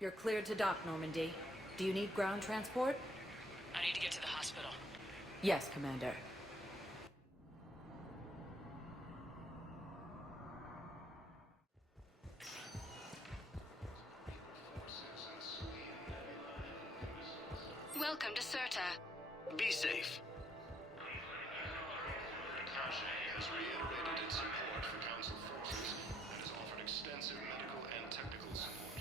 You're cleared to dock, Normandy. Do you need ground transport? I need to get to the hospital. Yes, Commander. Welcome to Serta. Be safe. Has reiterated its support for Council forces and has offered extensive medical and technical support.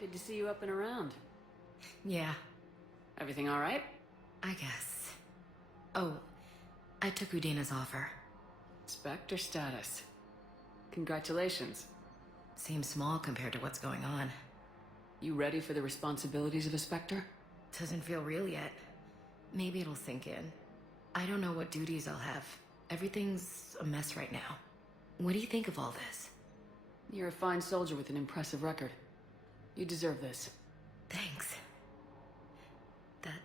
Good to see you up and around. Yeah, Everything all right? I guess. Oh, I took Udina's offer. Spectre status. Congratulations. Seems small compared to what's going on. You ready for the responsibilities of a Spectre? Doesn't feel real yet. Maybe it'll sink in. I don't know what duties I'll have. Everything's a mess right now. What do you think of all this? You're a fine soldier with an impressive record. You deserve this. Thanks. That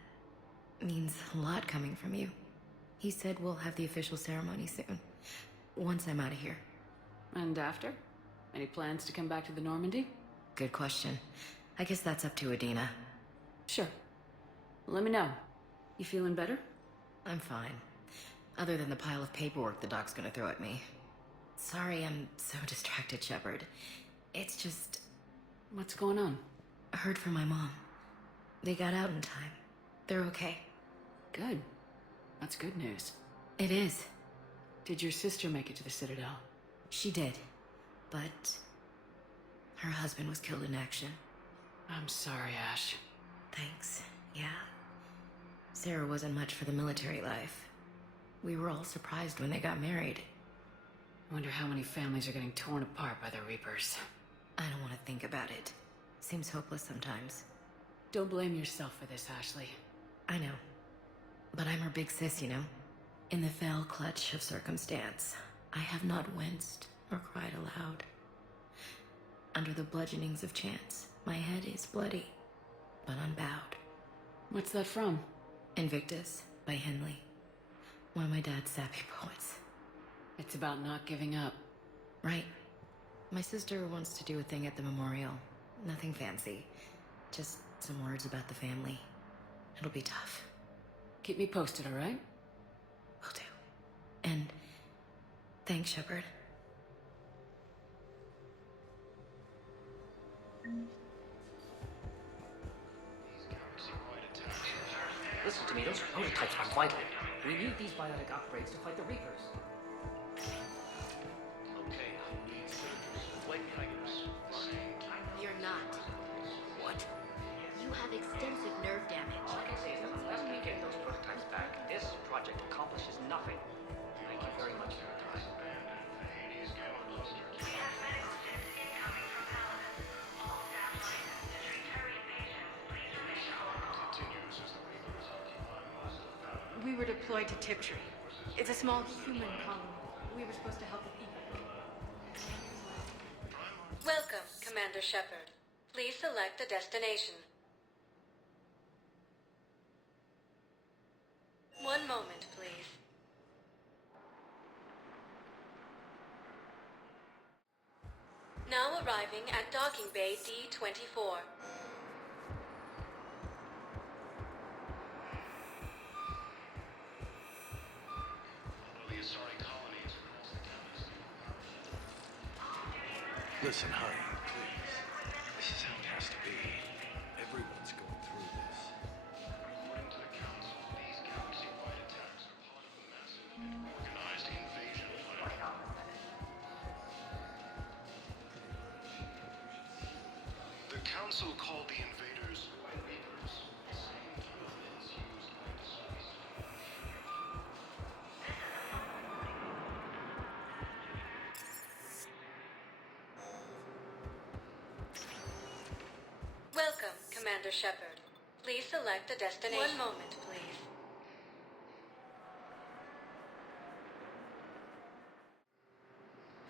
means a lot coming from you. He said we'll have the official ceremony soon. Once I'm out of here. And after? Any plans to come back to the Normandy? Good question. I guess that's up to Udina. Sure. Let me know. You feeling better? I'm fine. Other than the pile of paperwork the doc's gonna throw at me. Sorry I'm so distracted, Shepard. It's just... What's going on? I heard from my mom. They got out in time. They're okay. Good. That's good news. It is. Did your sister make it to the Citadel? She did. But... her husband was killed in action. I'm sorry, Ash. Thanks. Yeah. Sarah wasn't much for the military life. We were all surprised when they got married. I wonder how many families are getting torn apart by the Reapers. I don't want to think about it. Seems hopeless sometimes. Don't blame yourself for this, Ashley. I know. But I'm her big sis, you know? In the fell clutch of circumstance, I have not winced or cried aloud. Under the bludgeonings of chance, my head is bloody, but unbowed. What's that from? Invictus by Henley. One of my dad's sappy poets. It's about not giving up. Right. My sister wants to do a thing at the memorial. Nothing fancy. Just some words about the family. It'll be tough. Keep me posted, all right? Will do. And thanks, Shepard. Listen to me, those prototypes are vital. We need these biotic upgrades to fight the Reapers. Okay, wait, You're not. What? You have extensive nerve damage. All I can say is that unless we get those prototypes back, this project accomplishes nothing. Thank you very much for your time. We were deployed to Tiptree. It's a small human colony. We were supposed to help the people. Welcome, Commander Shepard. Please select a destination. One moment, please. Now arriving at Docking Bay D-24. Listen, honey, please. This is how it has to be. Everyone's going through this. According to the Council, these galaxy-wide attacks are part of a massive and organized invasion plan. The Council called the invaders Reapers. The same term is used by dispersed. Welcome, Commander Shepard. Please select a destination. One moment, please.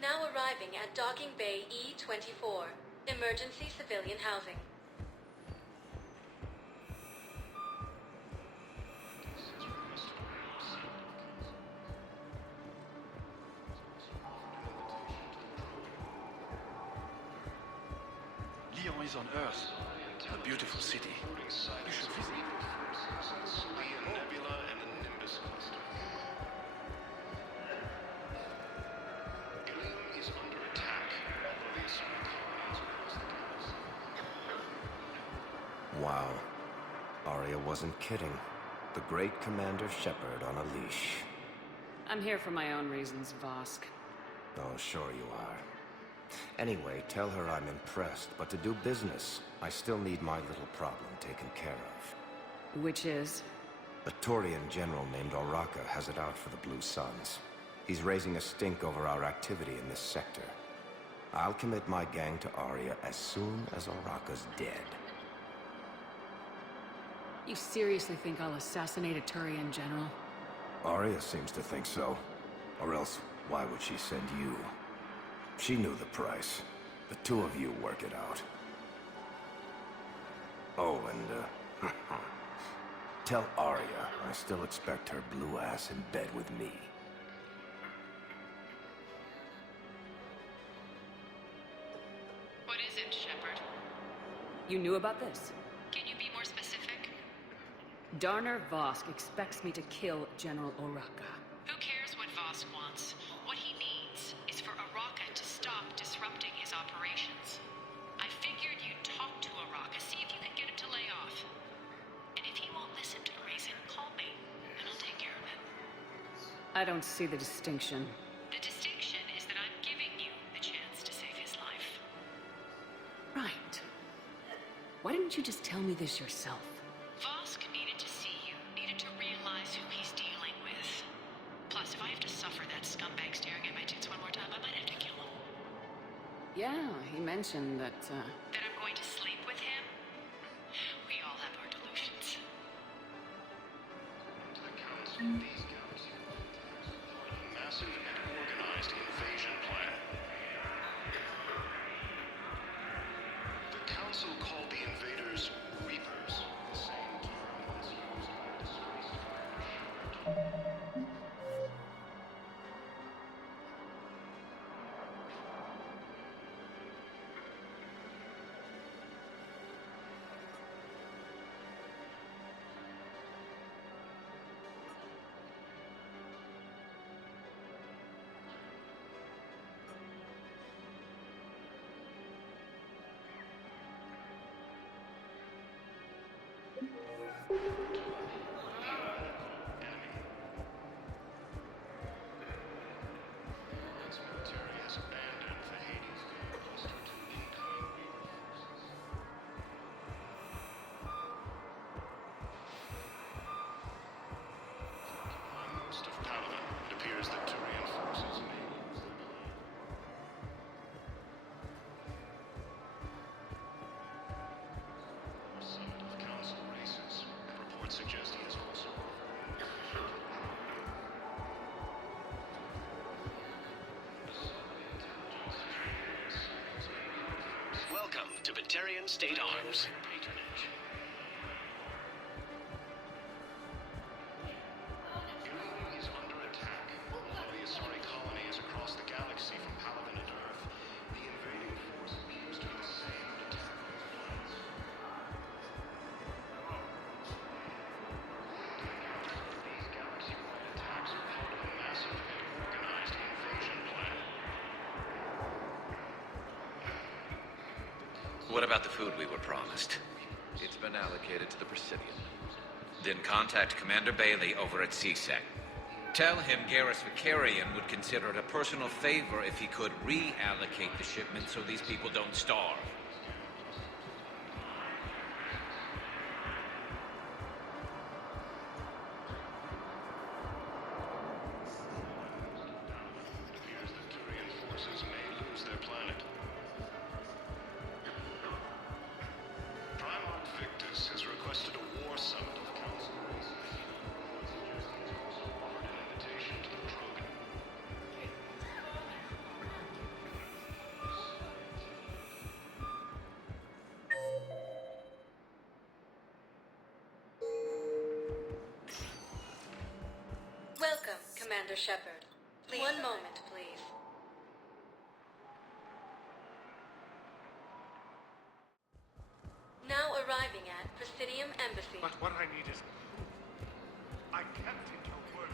Now arriving at Docking Bay E-24. Emergency civilian housing. eyes on Earth. A beautiful city. You should visit. The Nebula and the Nimbus cluster. Ilium is under attack. One of the assault colonies across the galaxy. Wow. Arya wasn't kidding. The great Commander Shepard on a leash. I'm here for my own reasons, Vosk. Oh, sure you are. Anyway, tell her I'm impressed, but to do business, I still need my little problem taken care of. Which is? A Turian general named Oraka has it out for the Blue Suns. He's raising a stink over our activity in this sector. I'll commit my gang to Arya as soon as Oraka's dead. You seriously think I'll assassinate a Turian general? Arya seems to think so. Or else, why would she send you? She knew the price. The two of you work it out. Oh, and, tell Arya I still expect her blue ass in bed with me. What is it, Shepard? You knew about this? Can you be more specific? Darner Vosk expects me to kill General Oraka. Who cares what Vosk wants? What he needs is for Oraka to stop disrupting his operations. I figured you'd talk to Oraka, see if you can get him to lay off. And if he won't listen to reason, call me, and I'll take care of it. I don't see the distinction. The distinction is that I'm giving you the chance to save his life. Right. Why didn't you just tell me this yourself? Vosk needed to see you, needed to realize who he's dealing with. Plus, if I have to suffer that scumbag staring at my tits one more time, I might have to kill him. Yeah, he mentioned that, That I'm going to sleep with him? We all have our delusions. To the Council, these galaxy attacks are part of a massive and organized invasion plan. The Council called the invaders Reapers, the same term as used by a disgraced Commander Shepard. Its military has abandoned the Hades cluster to incoming forces. Occupying most of Palaven, it appears that Turian forces may lose their plan. Summit of Council races. Reports suggest he is also Welcome to Batarian State Arms. patronage. Ilium is under attack. Although the Asari colony is across the galaxy from Palaven and Earth, the invading force appears to be the same and attack both planets. These galaxy-wide attacks are part of a massive and organized invasion plan. What about the food we were promised? It's been allocated to the Presidium. Then contact Commander Bailey over at CSEC. Tell him Garrus Vicarian would consider it a personal favor if he could reallocate the shipment so these people don't starve. It appears that Turian forces may lose their planet. Primarch Victus has requested a war summit of Council races. Suggests he has also offered an invitation to the Krogan. Welcome, Commander Shepard. One moment, please. Now arriving at Presidium Embassy. But what I need is... I can't take your word.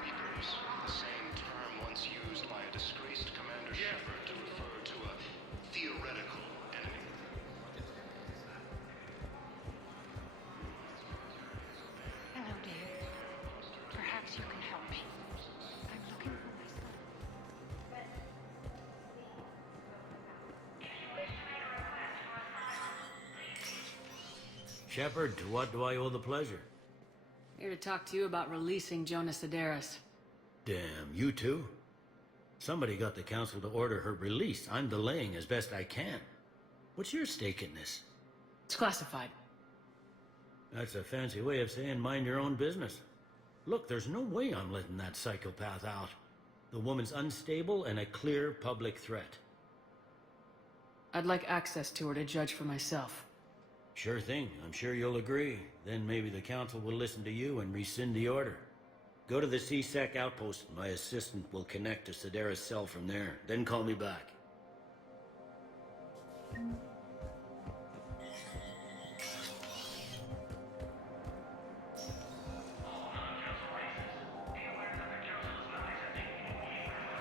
Reapers, the same term once used by a disgraced Commander Shepard to refer to a theoretical enemy. Hello, dear. Perhaps you can help me. I'm looking for my son. Shepard, to what do I owe the pleasure? Here to talk to you about releasing Jonas Sedaris. Damn, you too? Somebody got the council to order her release. I'm delaying as best I can. What's your stake in this? It's classified. That's a fancy way of saying mind your own business. Look, there's no way I'm letting that psychopath out. The woman's unstable and a clear public threat. I'd like access to her to judge for myself. Sure thing. I'm sure you'll agree. Then maybe the council will listen to you and rescind the order. Go to the CSEC outpost. My assistant will connect to Sedaris' cell from there. Then call me back.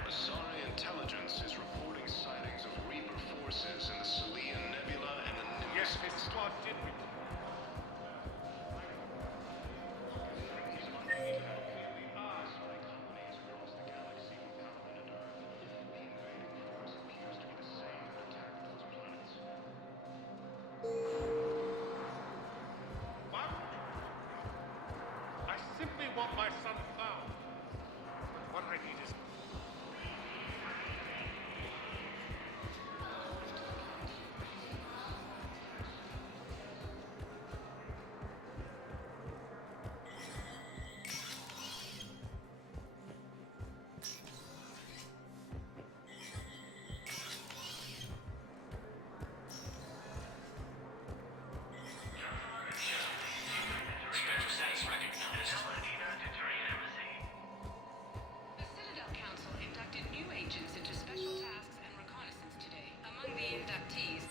Asari intelligence is reporting sightings of Reaper forces in the Selian Nebula and the Nimbus. Yes, his squad did report. What? I simply want my son found. What I need is... The Citadel Council inducted new agents into special tasks and reconnaissance today. Among the inductees...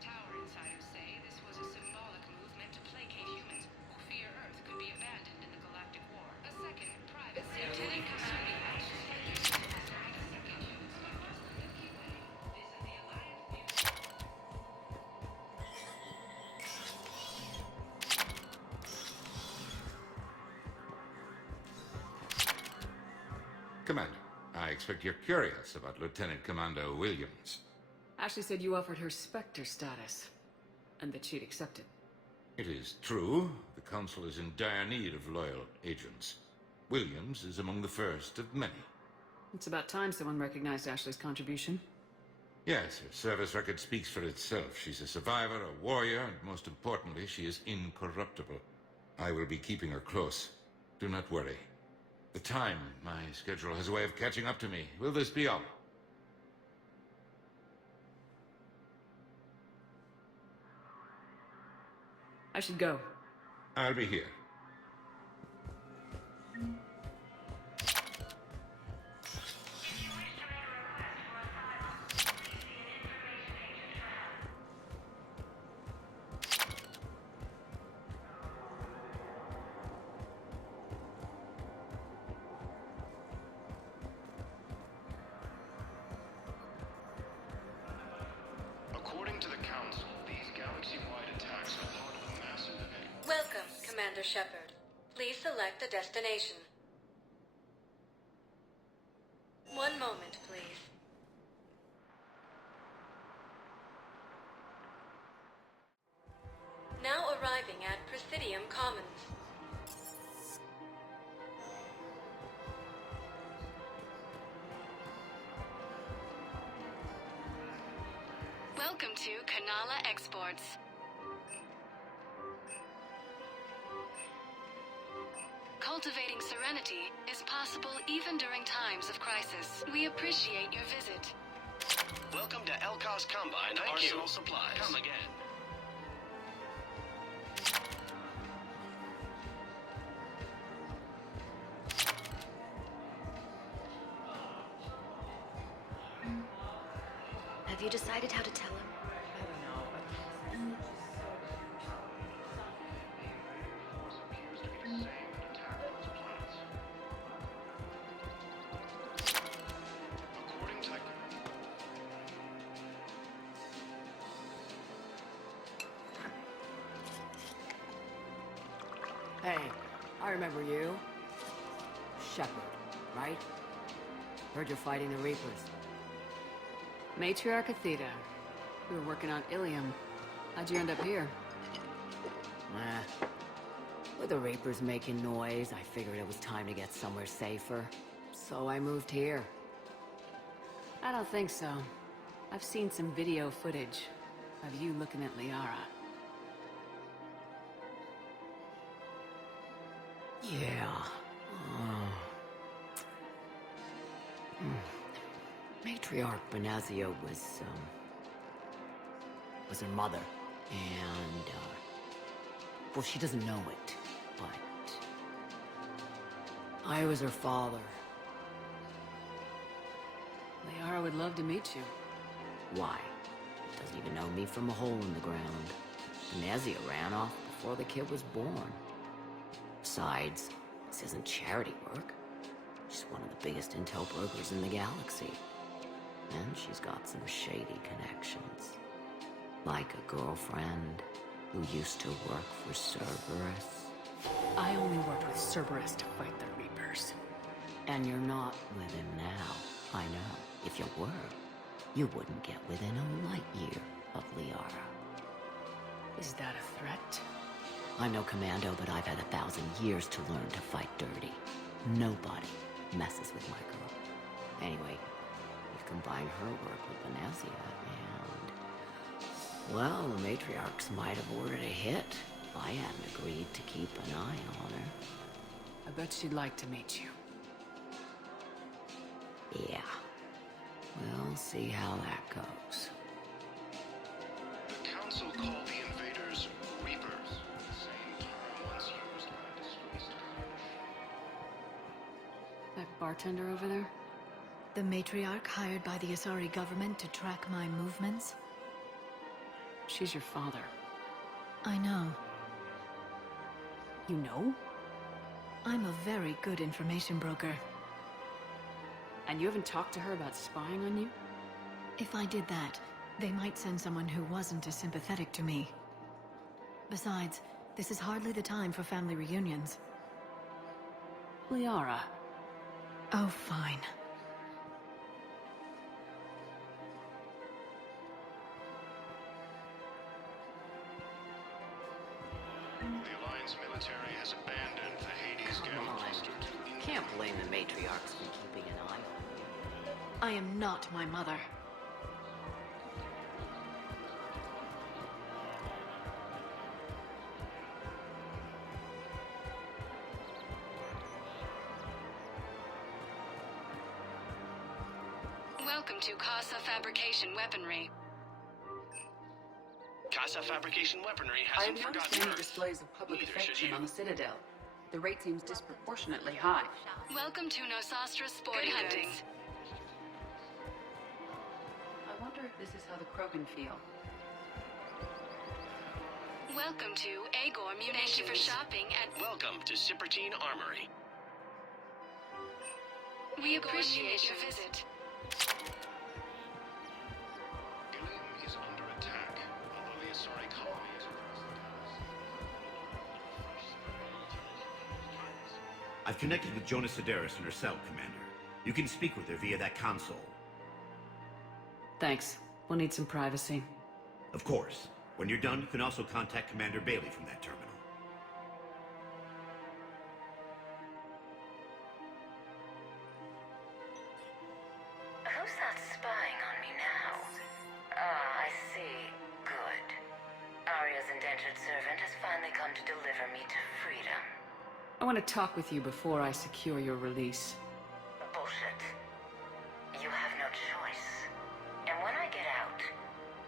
Tower insiders say this was a symbolic move meant to placate humans who fear Earth could be abandoned in the galactic war. A second, private Lieutenant Commander... Commander, I expect you're curious about Lieutenant Commander Williams. Ashley said you offered her Spectre status, and that she'd accept it. It is true, the Council is in dire need of loyal agents. Williams is among the first of many. It's about time someone recognized Ashley's contribution. Yes, her service record speaks for itself. She's a survivor, a warrior, and most importantly, she is incorruptible. I will be keeping her close. Do not worry. The time, my schedule has a way of catching up to me. Will this be all? I should go. I'll be here. According to the Council, these galaxy-wide attacks are part of a massive... Welcome, Commander Shepard. Please select a destination. One moment, please. Now arriving at Presidium Commons. Welcome to Kanala Exports. Cultivating serenity is possible even during times of crisis. We appreciate your visit. Welcome to Elkos Combine Arsenal Supplies. Come again. Hey, I remember you. Shepard, right? Heard you're fighting the Reapers. Matriarch Athena. We were working on Ilium. How'd you end up here? With the Reapers making noise, I figured it was time to get somewhere safer. So I moved here. I don't think so. I've seen some video footage of you looking at Liara. Yeah. Matriarch Benazio was her mother. And, well, she doesn't know it, but I was her father. Liara would love to meet you. Why? Doesn't even know me from a hole in the ground. Benazio ran off before the kid was born. Besides, this isn't charity work. She's one of the biggest intel brokers in the galaxy. And she's got some shady connections. Like a girlfriend who used to work for Cerberus. I only worked with Cerberus to fight the Reapers. And you're not with him now. I know. If you were, you wouldn't get within a light year of Liara. Is that a threat? I'm no commando, but I've had 1,000 years to learn to fight dirty. Nobody messes with my girl. Anyway, you combine her work with Benazia and... well, the matriarchs might have ordered a hit if I hadn't agreed to keep an eye on her. I bet she'd like to meet you. Yeah. We'll see how that goes. The Council called the invaders Reapers, the same term once used by a disgraced That bartender over there? The matriarch hired by the Asari government to track my movements? She's your father. I know. You know? I'm a very good information broker. And you haven't talked to her about spying on you? If I did that, they might send someone who wasn't as sympathetic to me. Besides, this is hardly the time for family reunions. Liara. Oh, fine. The Alliance military has abandoned the Hades gamma cluster to... Can't blame the matriarchs for keeping an eye. I am not my mother. Welcome to Casa Fabrication Weaponry. Casa Fabrication Weaponry I hasn't have noticed forgotten many Earth. displays of public Neither should affection you. on the Citadel. The rate seems disproportionately high. Welcome to Nosastra Sporting Hunting. I wonder if this is how the Krogan feel. Welcome to Agor Munitions. Thank you for shopping at... Welcome to Sippertine Armory. We appreciate your visit. Ilium is under attack, although the Asari colony is across the pass. I've connected with Jonas Sedaris and her cell, Commander. You can speak with her via that console. Thanks. We'll need some privacy. Of course. When you're done, you can also contact Commander Bailey from that terminal. Who's that spying on me now? Ah, I see. Good. Arya's indentured servant has finally come to deliver me to freedom. I want to talk with you before I secure your release. Bullshit. You have no choice. And when I get out,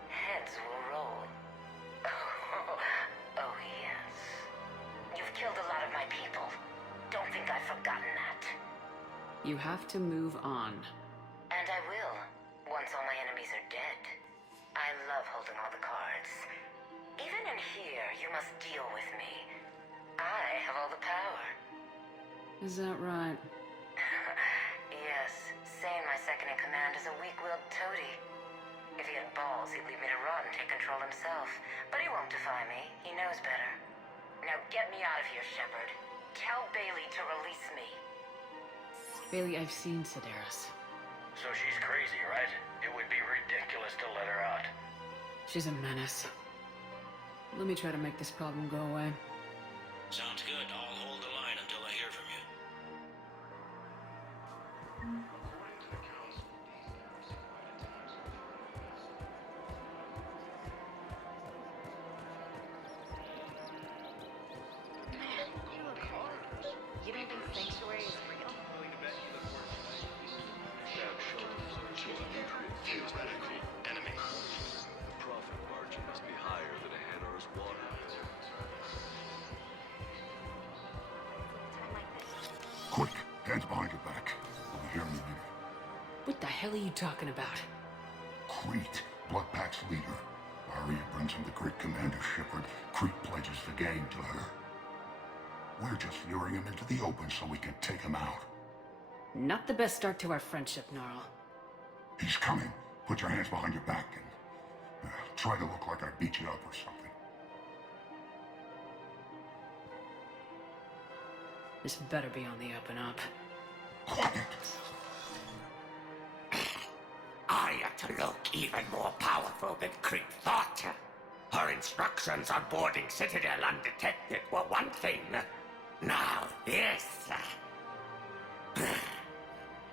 heads will roll. Oh, yes. You've killed a lot of my people. Don't think I've forgotten that. You have to move on. And I will, once all my enemies are dead. I love holding all the cards. Even in here, you must deal with me. I have all the power. Is that right? Yes, Sane, my second-in-command, is a weak-willed toady. If he had balls, he'd leave me to rot and take control himself. But he won't defy me. He knows better. Now get me out of here, Shepard. Tell Bailey to release me. Bailey, I've seen Sedaris. So she's crazy, right? It would be ridiculous to let her out. She's a menace. Let me try to make this problem go away. Sounds good. I'll hold the line until I hear from you. You don't think Sanctuary is real? Theoretical enemy. The profit margin must be higher than a Hanor's water. Quick, hands behind your back. I'll be here in a minute. What the hell are you talking about? Crete, Bloodpack's leader. Arya brings him the great Commander Shepard. Crete pledges the gang to her. We're just luring him into the open so we can take him out. Not the best start to our friendship, Gnarl. He's coming. Put your hands behind your back and try to look like I beat you up or something. This better be on the up and up. Quiet. Arya to look even more powerful than Crete thought. Her instructions on boarding Citadel undetected were one thing. Now this.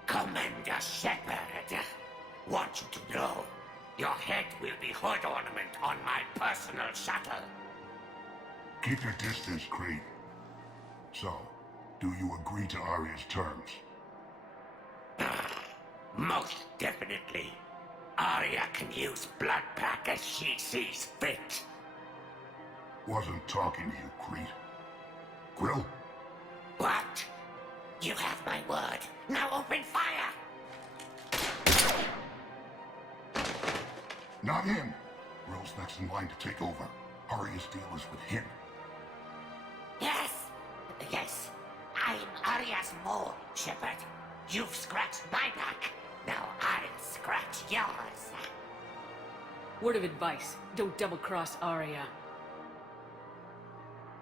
Commander Shepard, want you to know, your head will be hood ornament on my personal shuttle. Keep your distance, Crete. So, do you agree to Arya's terms? Most definitely. Arya can use Bloodpack as she sees fit. Wasn't talking to you, Crete. Grill? What? You have my word. Now open fire! Not him. Grill's next in line to take over. Arya's deal is with him. Yes. Yes. I'm Arya's mole, Shepard. You've scratched my back. Now I'll scratch yours. Word of advice, don't double-cross Arya.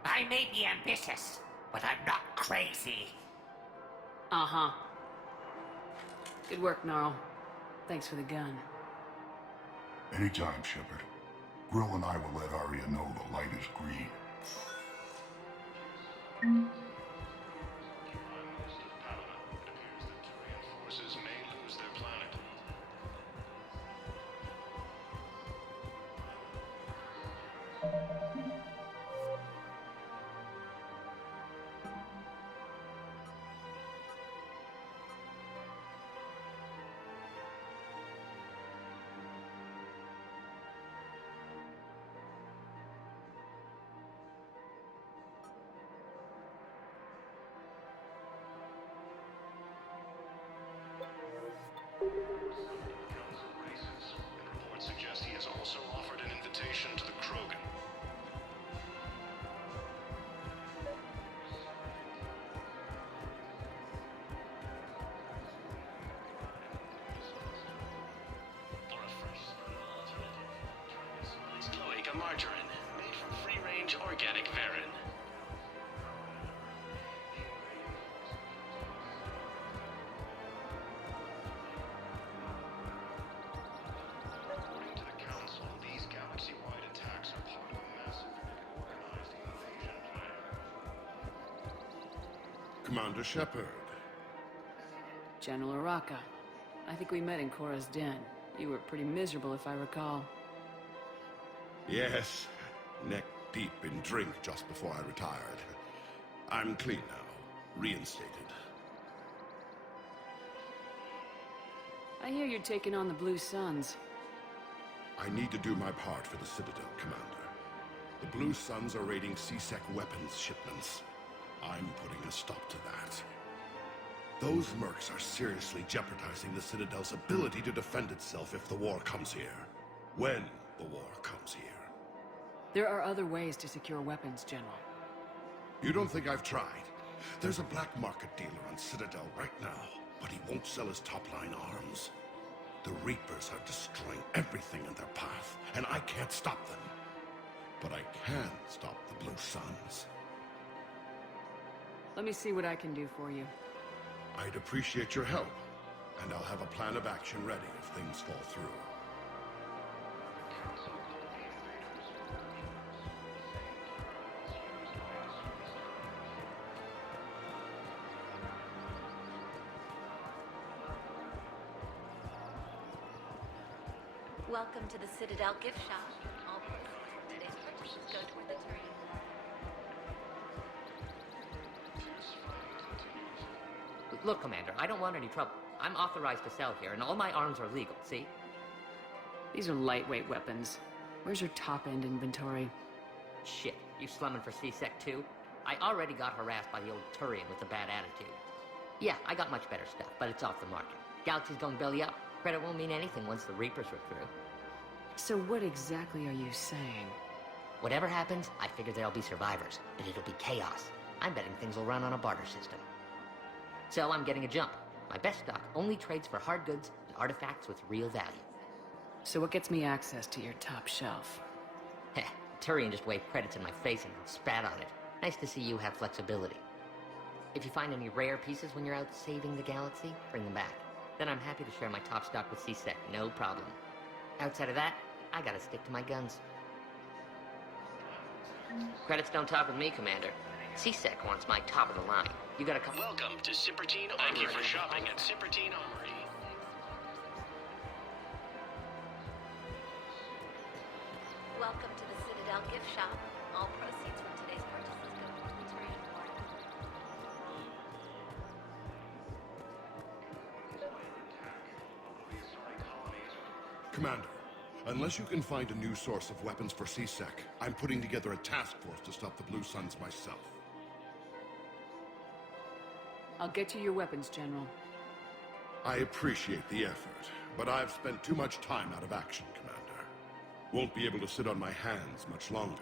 I may be ambitious, but I'm not crazy. Uh-huh. Good work, Gnarl. Thanks for the gun. Anytime, Shepard. Grill and I will let Arya know the light is green. Forces may lose their planet. Council races, and reports suggest he has also offered an invitation to the Krogan. For a fresh alternative, try this nice cloaca margarine, made from free-range organic varin. According to the Council, these galaxy-wide attacks are part of a massive organized invasion plan. Commander Shepard. General Araka. I think we met in Korra's den. You were pretty miserable, if I recall. Yes, neck deep in drink just before I retired. I'm clean now, reinstated. I hear you're taking on the Blue Suns. I need to do my part for the Citadel, Commander. The Blue Suns are raiding C-Sec weapons shipments. I'm putting a stop to that. Those mercs are seriously jeopardizing the Citadel's ability to defend itself if the war comes here. When the war comes here. There are other ways to secure weapons, General. You don't think I've tried? There's a black market dealer on Citadel right now, but he won't sell his top-line arms. The Reapers are destroying everything in their path, and I can't stop them. but I can stop the Blue Suns. Let me see what I can do for you. I'd appreciate your help, and I'll have a plan of action ready if things fall through. Welcome to the Citadel gift shop. All today's purchases go toward the Turian. Look, Commander, I don't want any trouble. I'm authorized to sell here, and all my arms are legal, see? These are lightweight weapons. Where's your top-end inventory? Shit, you slumming for C-Sec too? I already got harassed by the old Turian with the bad attitude. Yeah, I got much better stuff, but it's off the market. Galaxy's going belly up. Credit won't mean anything once the Reapers are through. So what exactly are you saying? Whatever happens, I figure there'll be survivors, but it'll be chaos. I'm betting things will run on a barter system. So I'm getting a jump. My best stock only trades for hard goods and artifacts with real value. So what gets me access to your top shelf? Heh, Turian just waved credits in my face and spat on it. Nice to see you have flexibility. If you find any rare pieces when you're out saving the galaxy, bring them back. Then I'm happy to share my top stock with C-Sec, no problem. Outside of that, I gotta stick to my guns. Credits don't talk with me, Commander. C-Sec wants my top of the line. You got a couple... Welcome to Sippertine Armory. Thank you for shopping at Sippertine Armory. Welcome to the Citadel gift shop. All proceeds from today's purchases go toward the Turian War. Commander, unless you can find a new source of weapons for C-Sec, I'm putting together a task force to stop the Blue Suns myself. I'll get you your weapons, General. I appreciate the effort, but I've spent too much time out of action, Commander. Won't be able to sit on my hands much longer.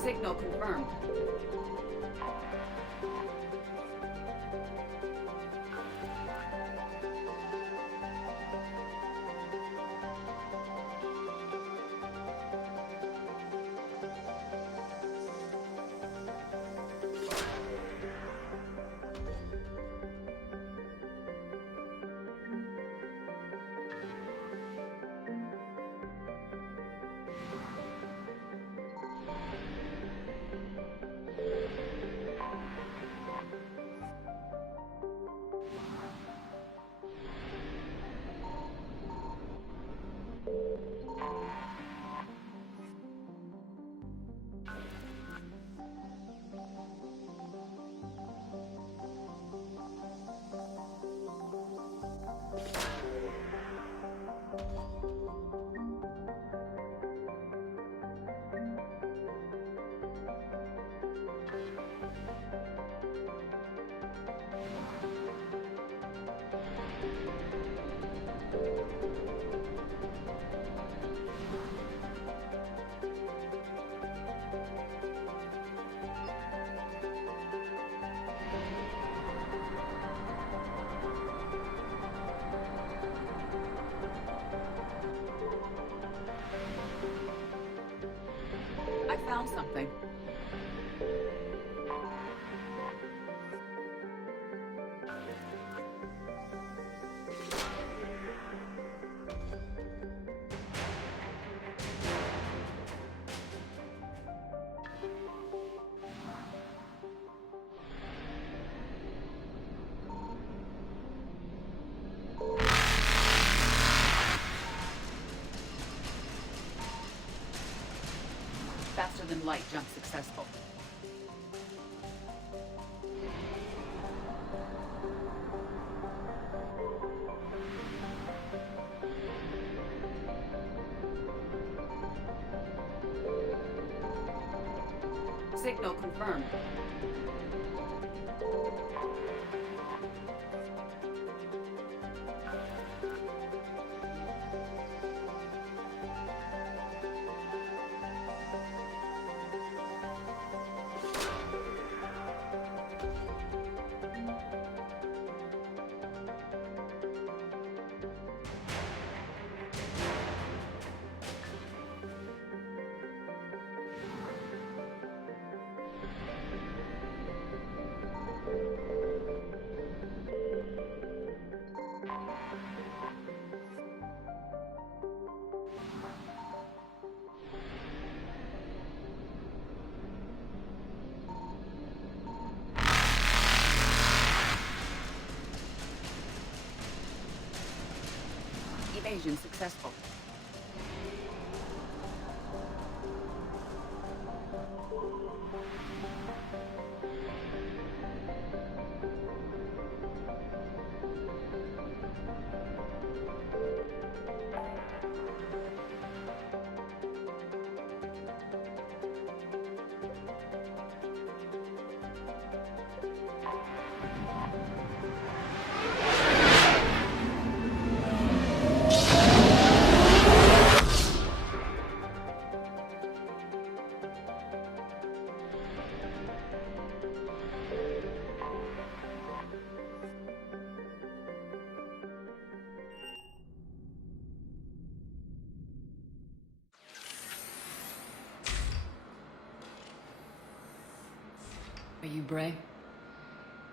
Signal confirmed. found something. Faster than light jump successful. Signal confirmed. Evasion successful. Are you Bray?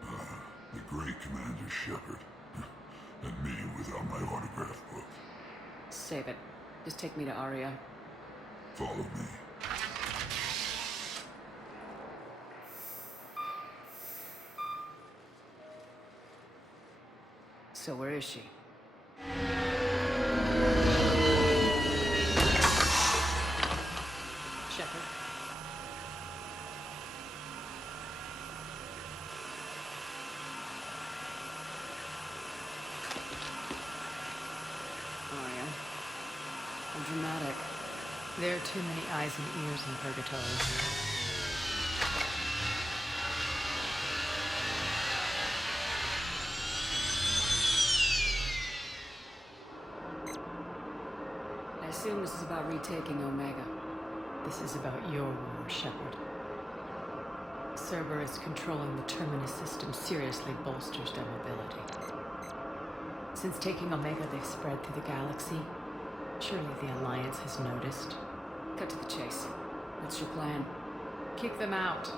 The great Commander Shepard. And me without my autograph book. Save it. Just take me to Aria. Follow me. So where is she? Shepard. Aria. How dramatic. There are too many eyes and ears in Purgatory. I assume this is about retaking Omega. This is about your war, Shepard. Cerberus controlling the Terminus system seriously bolsters their mobility. Since taking Omega, they've spread through the galaxy. Surely the Alliance has noticed. Cut to the chase. What's your plan? Kick them out.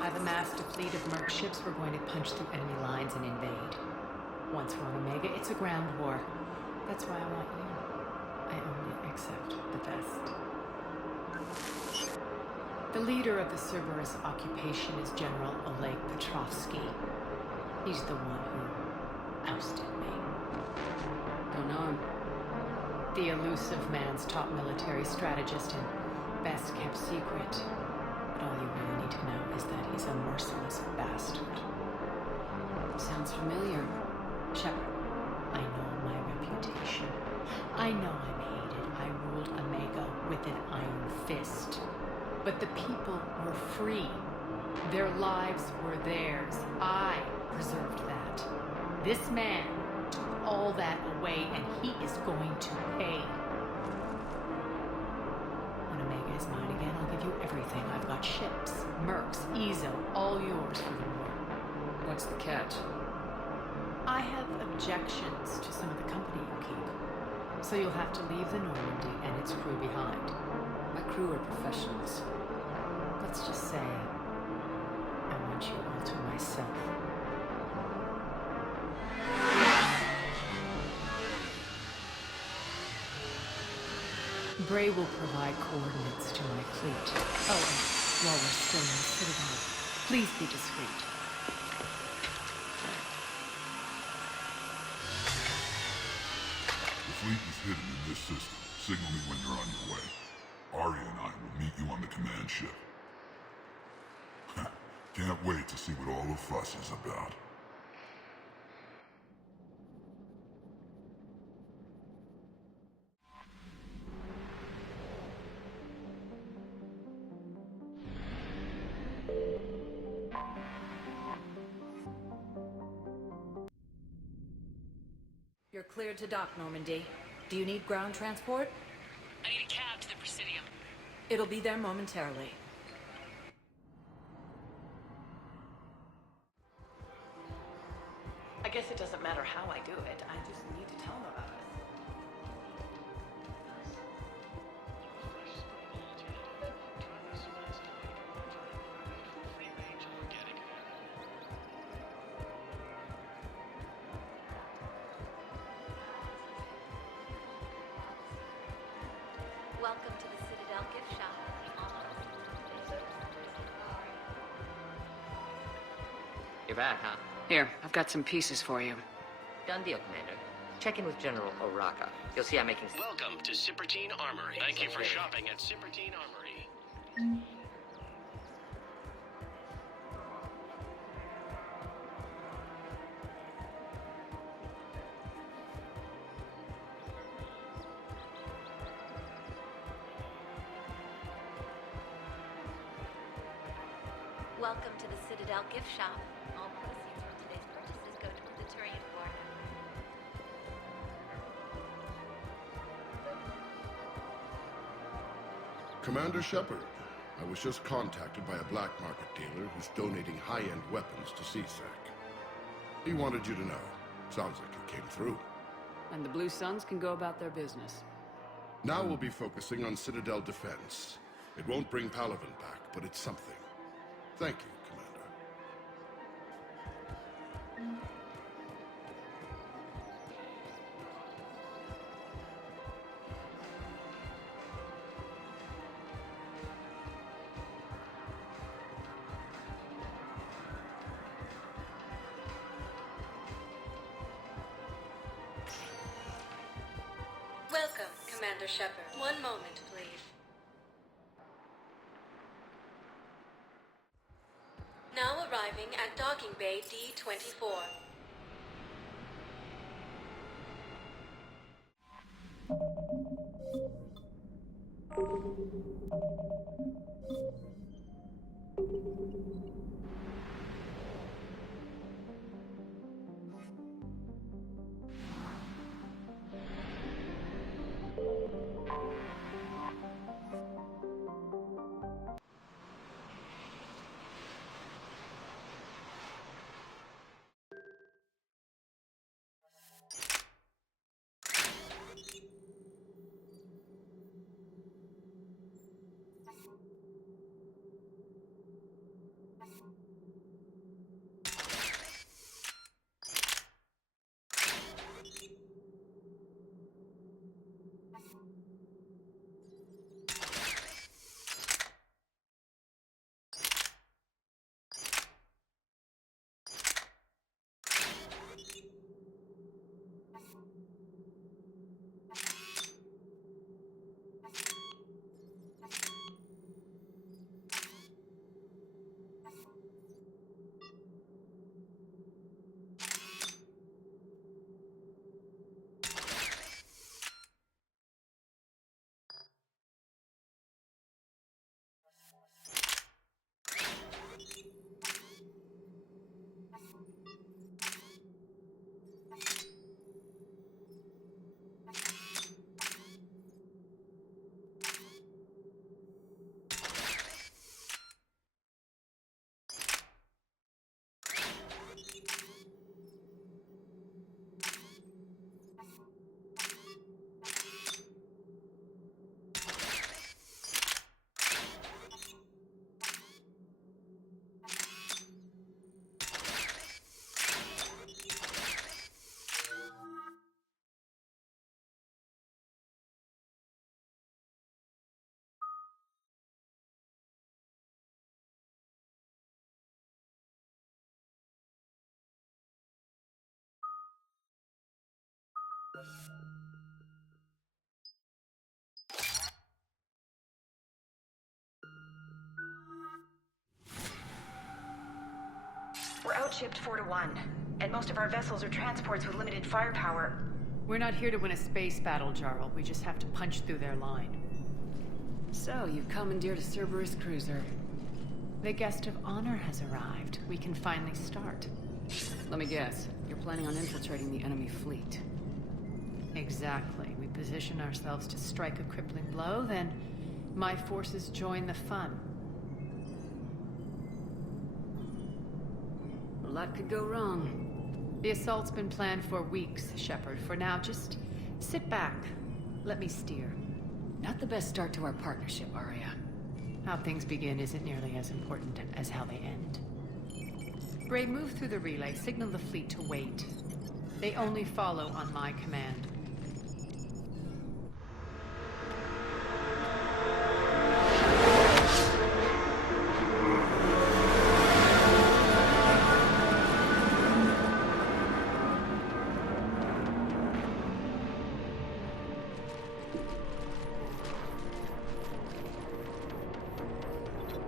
I've amassed a fleet of merc ships. We're going to punch through enemy lines and invade. Once we're on Omega, it's a ground war. That's why I want you. I only accept the best. The leader of the Cerberus occupation is General Oleg Petrovsky. He's the one who ousted me. Don't know him. The elusive man's top military strategist and best kept secret. But all you really need to know is that he's a merciless bastard. Sounds familiar. Shepard, I know my reputation. I know I'm hated. I ruled Omega with an iron fist. But the people were free. Their lives were theirs. I preserved that. This man took all that away, and he is going to pay. When Omega is mine again, I'll give you everything. I've got ships, mercs, Ezo, all yours for the war. What's the catch? I have objections to some of the company you keep. So you'll have to leave the Normandy and its crew behind. My crew are professionals. Let's just say, I want you all to myself. Bray will provide coordinates to my fleet. Oh, and while we're still in the Citadel, please be discreet. The fleet is hidden in this system. Signal me when you're on your way. Arya and I will meet you on the command ship. Can't wait to see what all the fuss is about. You're cleared to dock, Normandy. Do you need ground transport? I need a cab to the Presidium. It'll be there momentarily. I guess it doesn't matter how I do it. I just need to tell them about it. Welcome to the Citadel gift shop. You're back, huh? Here, I've got some pieces for you. Done deal, Commander. Check in with General Oraka. You'll see I'm making... Welcome to Sippertine Armory. Thank you for shopping at Sippertine Armory. Welcome to the Citadel gift shop. All proceeds from today's purchases go toward the Turian War. Commander Shepard, I was just contacted by a black market dealer who's donating high-end weapons to CSEC. He wanted you to know. Sounds like it came through. And the Blue Suns can go about their business. Now we'll be focusing on Citadel defense. It won't bring Palaven back, but it's something. Thank you, Commander. Welcome, Commander Shepard. One moment, please. Now arriving at Docking Bay D-24. We're outshipped 4-1, and most of our vessels are transports with limited firepower. We're not here to win a space battle, Jarl. We just have to punch through their line. So, you've commandeered a Cerberus cruiser. The guest of honor has arrived. We can finally start. Let me guess. You're planning on infiltrating the enemy fleet. Exactly. We position ourselves to strike a crippling blow, then my forces join the fun. A lot could go wrong. The assault's been planned for weeks, Shepard. For now, just sit back. Let me steer. Not the best start to our partnership, Arya. How things begin isn't nearly as important as how they end. Bray, move through the relay. Signal the fleet to wait. They only follow on my command.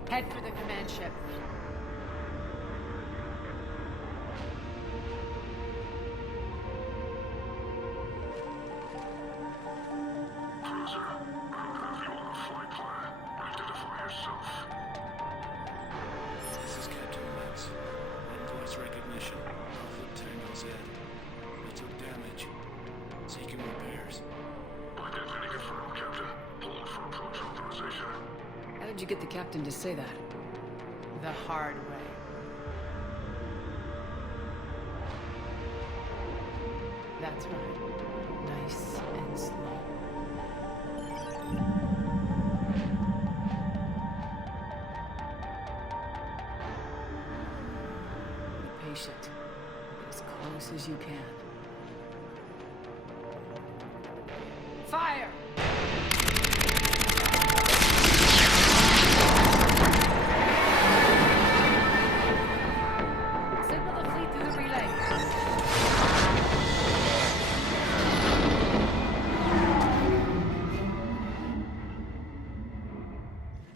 Head for the command ship. Cruiser, I don't have you on the flight plan. Identify yourself. This is Captain Lentz. One voice recognition. Alpha Tango Z. We took damage. Seeking repairs. Identity confirmed, Captain. Hold for approach authorization. How did you get the captain to say that? The hard way. That's right. Nice and slow. Be patient. Get as close as you can. Fire! Signal the fleet through the relay.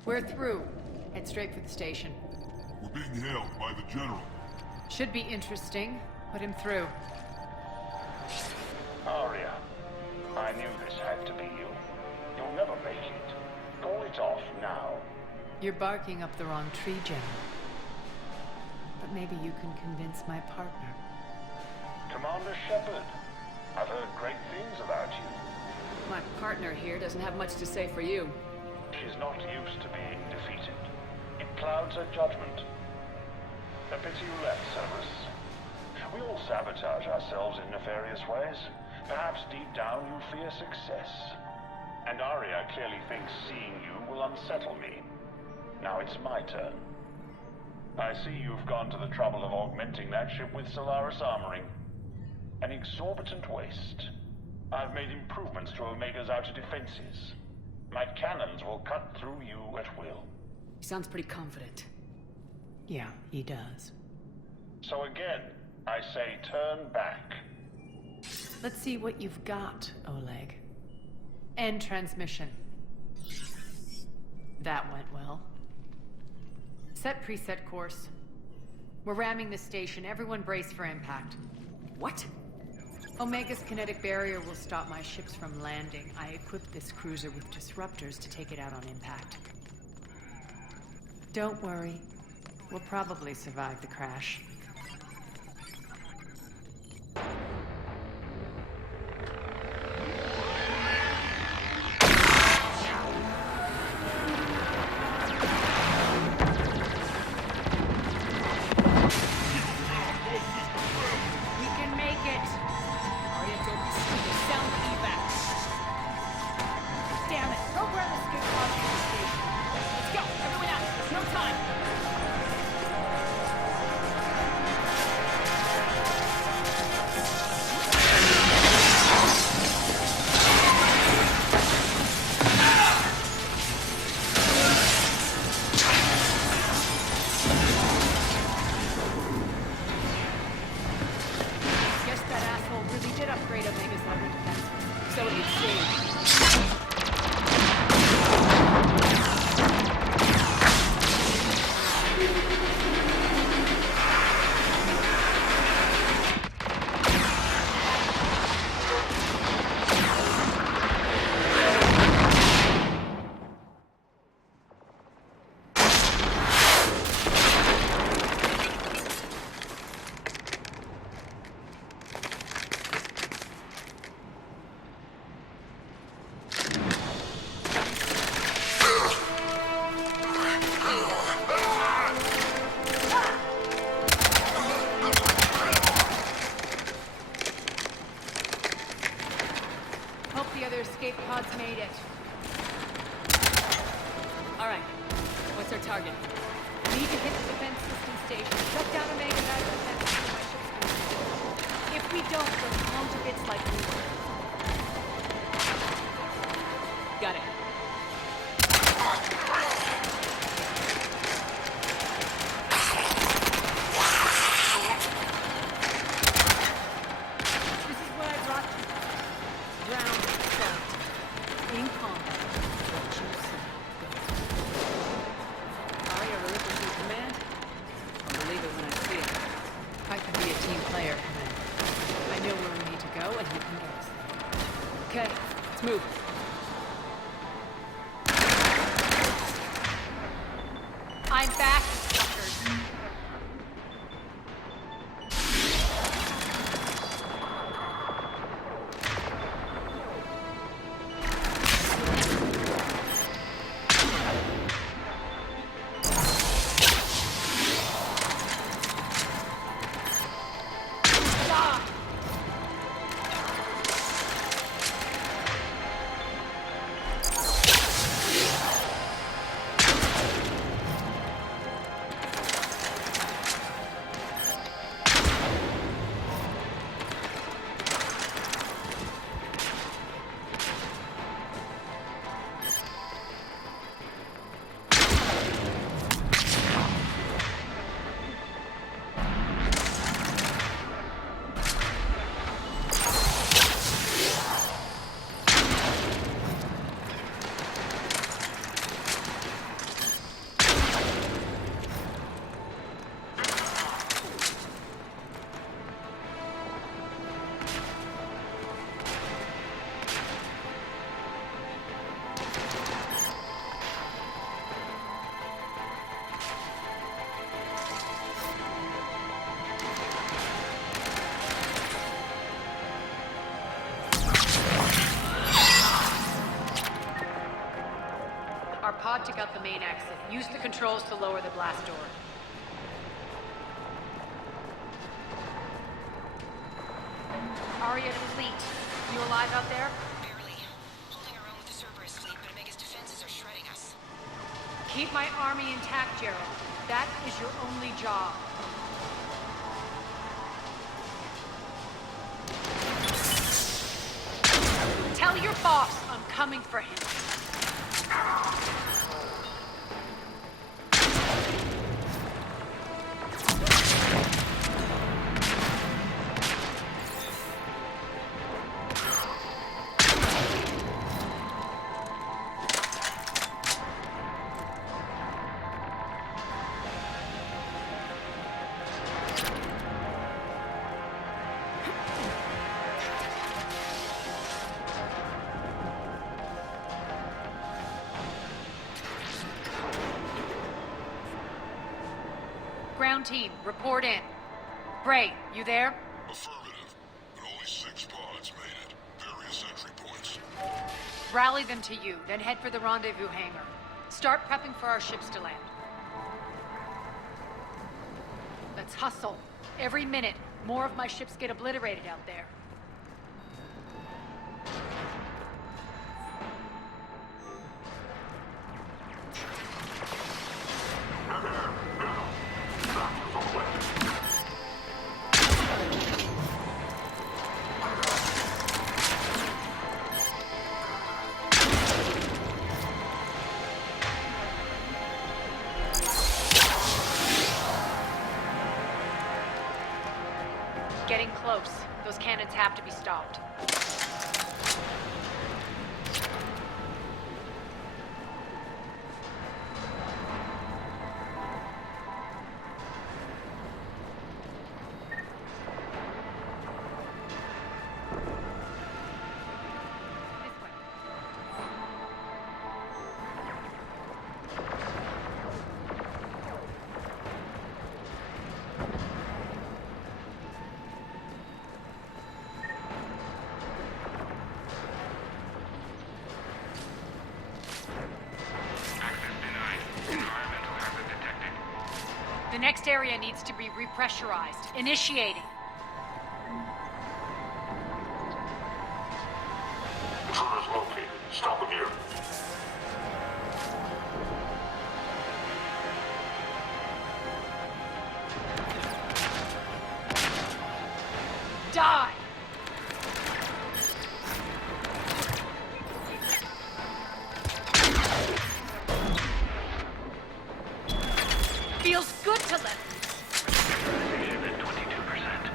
We're through. Head straight for the station. We're being hailed by the General. Should be interesting. Put him through. Arya, I knew this had to be you. You'll never make it. Call it off now. You're barking up the wrong tree, General. But maybe you can convince my partner. Commander Shepard, I've heard great things about you. My partner here doesn't have much to say for you. She's not used to being defeated. It clouds her judgment. A pity you left, Cerberus. We all sabotage ourselves in nefarious ways. Perhaps deep down you fear success. And Arya clearly thinks seeing you will unsettle me. Now it's my turn. I see you've gone to the trouble of augmenting that ship with Solaris armoring. An exorbitant waste. I've made improvements to Omega's outer defenses. My cannons will cut through you at will. He sounds pretty confident. Yeah, he does. So again, I say turn back. Let's see what you've got, Oleg. End transmission. That went well. Set preset course. We're ramming the station. Everyone brace for impact. What? Omega's kinetic barrier will stop my ships from landing. I equipped this cruiser with disruptors to take it out on impact. Don't worry. We'll probably survive the crash. We can make it! Arya, don't be stupid. Sound the evac. Damn it! Program escape pods from the station. Let's go! Everyone out! There's no time! right. What's our target? Need to hit the defense system station, shut down Omega out of defense until my ship's complete. If we don't, they'll be blown to bits like we were. Got it. This is what I brought you. Ground assault. In combat. What you say. Arya relinquishing command? I'll believe it when I see it. I can be a team player, Commander. I know where we need to go, and you can get us there. Okay, let's move. I'm back, fuckers. Our pod took out the main exit. Use the controls to lower the blast door. Arya to Fleet. You alive out there? Barely. Holding our own with the Cerberus fleet, but Omega's defenses are shredding us. Keep my army intact, Gerald. That is your only job. Tell your boss I'm coming for him. Ground team, report in. Bray, you there? Affirmative, but only 6 pods made it. Various entry points. Rally them to you, then head for the rendezvous hangar. Start prepping for our ships to land. Let's hustle. Every minute, more of my ships get obliterated out there. Getting close. Those cannons have to be stopped. The next area needs to be repressurized. Initiating. Intruders located. Stop them here. Feels good to live. Repressurization at 22%.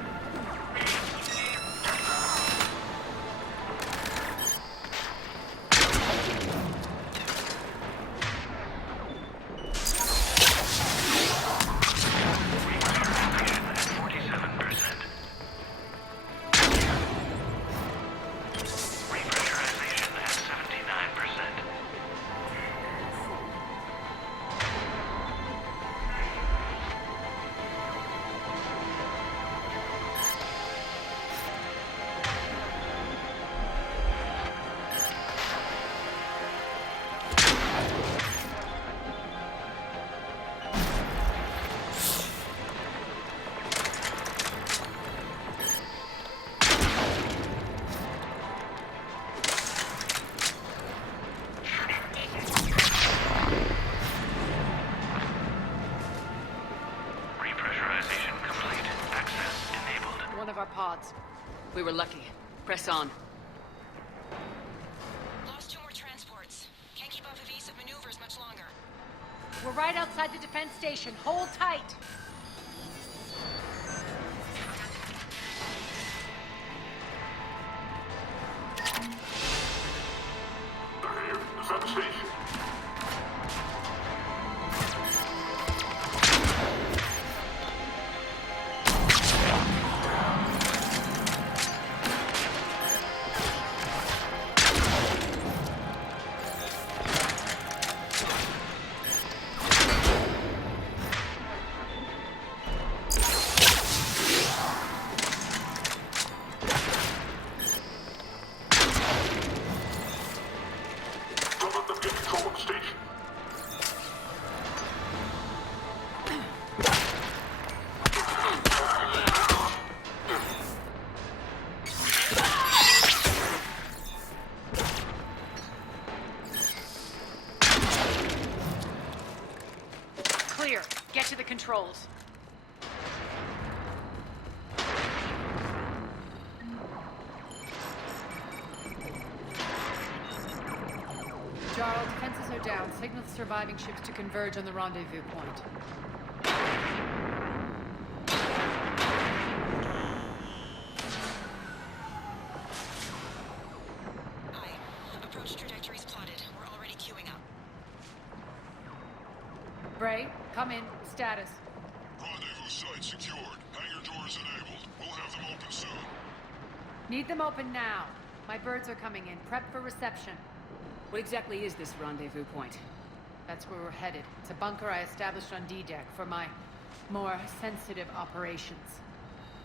Pods. We were lucky. Press on. Lost 2 more transports. Can't keep up evasive maneuvers much longer. We're right outside the defense station. Hold tight. Defense station. Clear. Get to the controls. Jarl, defenses are down. Signal the surviving ships to converge on the rendezvous point. Approach trajectories plotted. We're already queuing up. Bray, come in. Status. Rendezvous site secured. Hangar doors enabled. We'll have them open soon. Need them open now. My birds are coming in. Prep for reception. What exactly is this rendezvous point? That's where we're headed. It's a bunker I established on D-Deck for my more sensitive operations.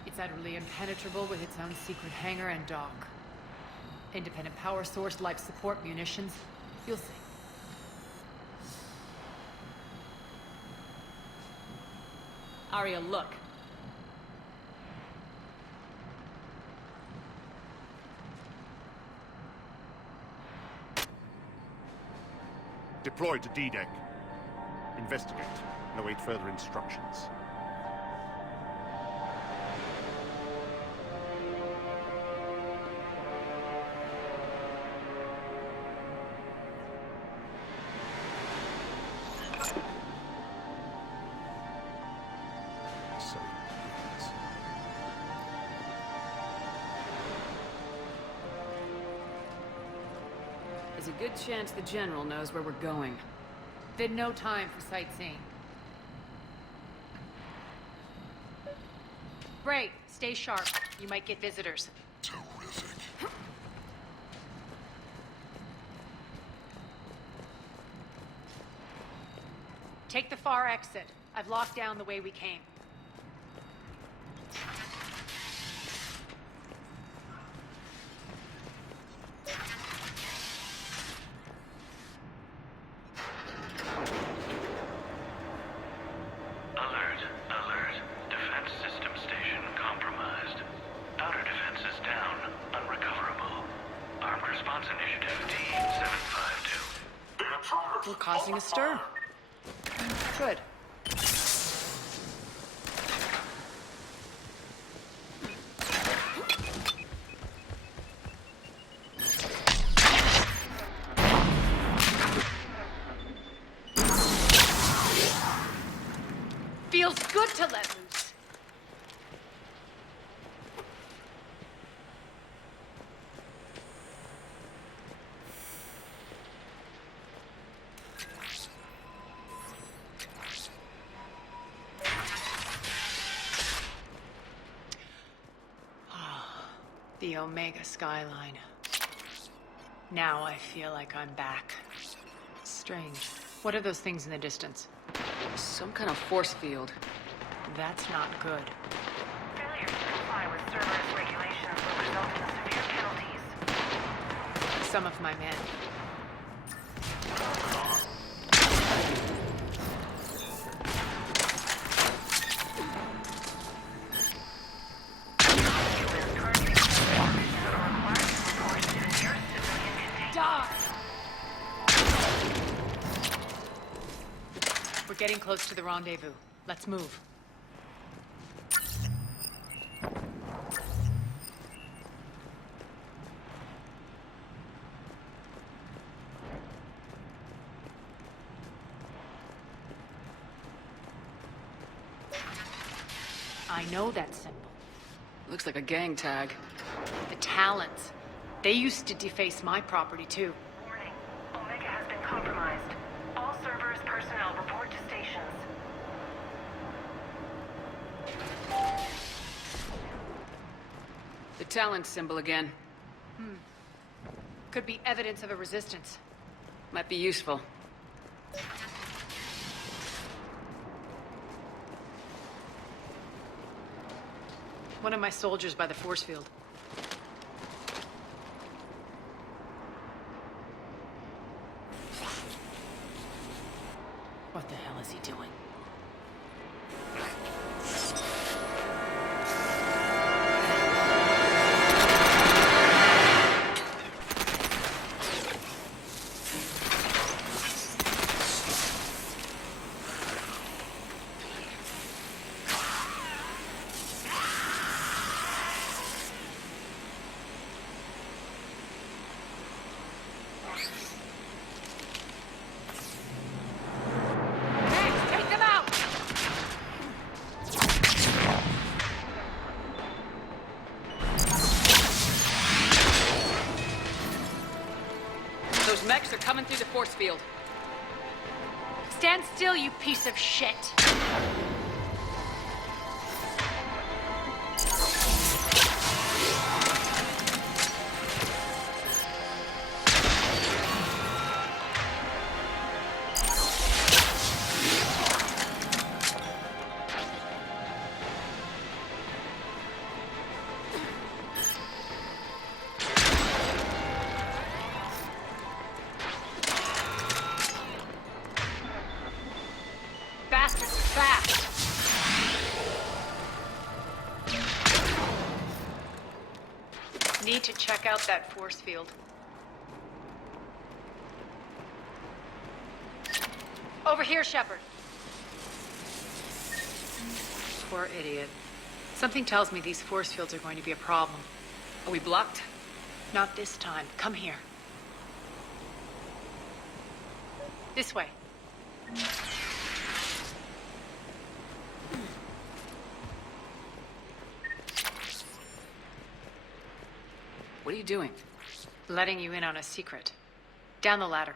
It's utterly impenetrable with its own secret hangar and dock. Independent power source, life support, munitions. You'll see. Arya, look. Deploy to D-Deck. Investigate and await further instructions. There's a good chance the General knows where we're going. Then no time for sightseeing. Bray, stay sharp. You might get visitors. Terrific. Take the far exit. I've locked down the way we came. We're causing a stir. Good. feels good to let loose. The Omega skyline. Now I feel like I'm back. Strange. What are those things in the distance? Some kind of force field. That's not good. Failure to comply with Cerberus regulations will result in severe penalties. Some of my men. We're getting close to the rendezvous. Let's move. I know that symbol. Looks like a gang tag. The Talons. They used to deface my property, too. Warning. Omega has been compromised. All Cerberus personnel report to stations. The Talon symbol again. Could be evidence of a resistance. Might be useful. One of my soldiers by the force field. What the hell is he doing? Those mechs are coming through the force field. Stand still, you piece of shit! Bastards are fast! Need to check out that force field. Over here, Shepard. Poor idiot. Something tells me these force fields are going to be a problem. Are we blocked? Not this time. Come here. This way. What are you doing? Letting you in on a secret. Down the ladder.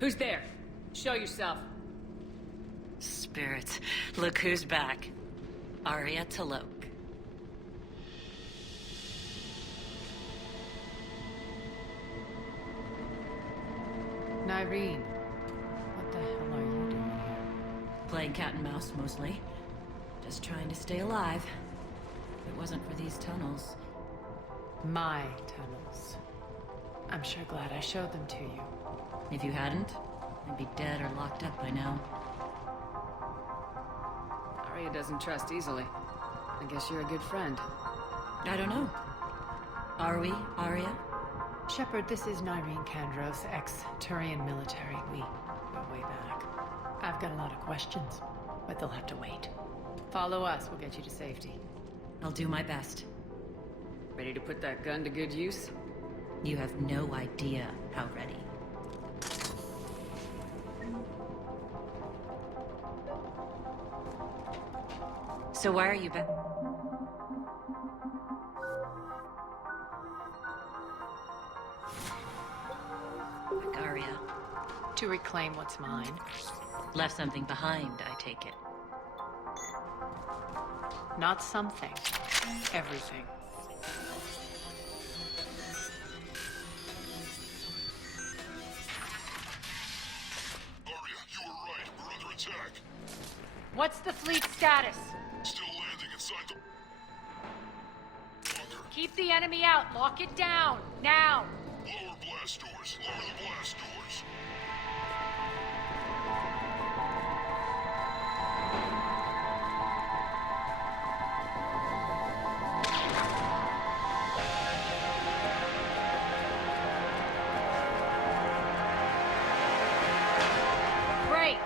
Who's there? Show yourself. Spirits, look who's back. Arya Talok. Nyreen, what the hell are you doing here? Playing cat and mouse, mostly. Just trying to stay alive. If it wasn't for these tunnels. My tunnels. I'm sure glad I showed them to you. If you hadn't, I'd be dead or locked up by now. Arya doesn't trust easily. I guess you're a good friend. I don't know. Are we, Arya? Shepard, this is Nyreen Kandros, ex-Turian military. We go way back. I've got a lot of questions, but they'll have to wait. Follow us, we'll get you to safety. I'll do my best. Ready to put that gun to good use? You have no idea how ready. So why are you back? Arya. To reclaim what's mine. Left something behind, I take it. Not something. Everything. Arya, you were right. We're under attack. What's the fleet status? Still landing inside the... bunker. Keep the enemy out. Lock it down. Now. Lower blast doors. Lower the blast doors. Great.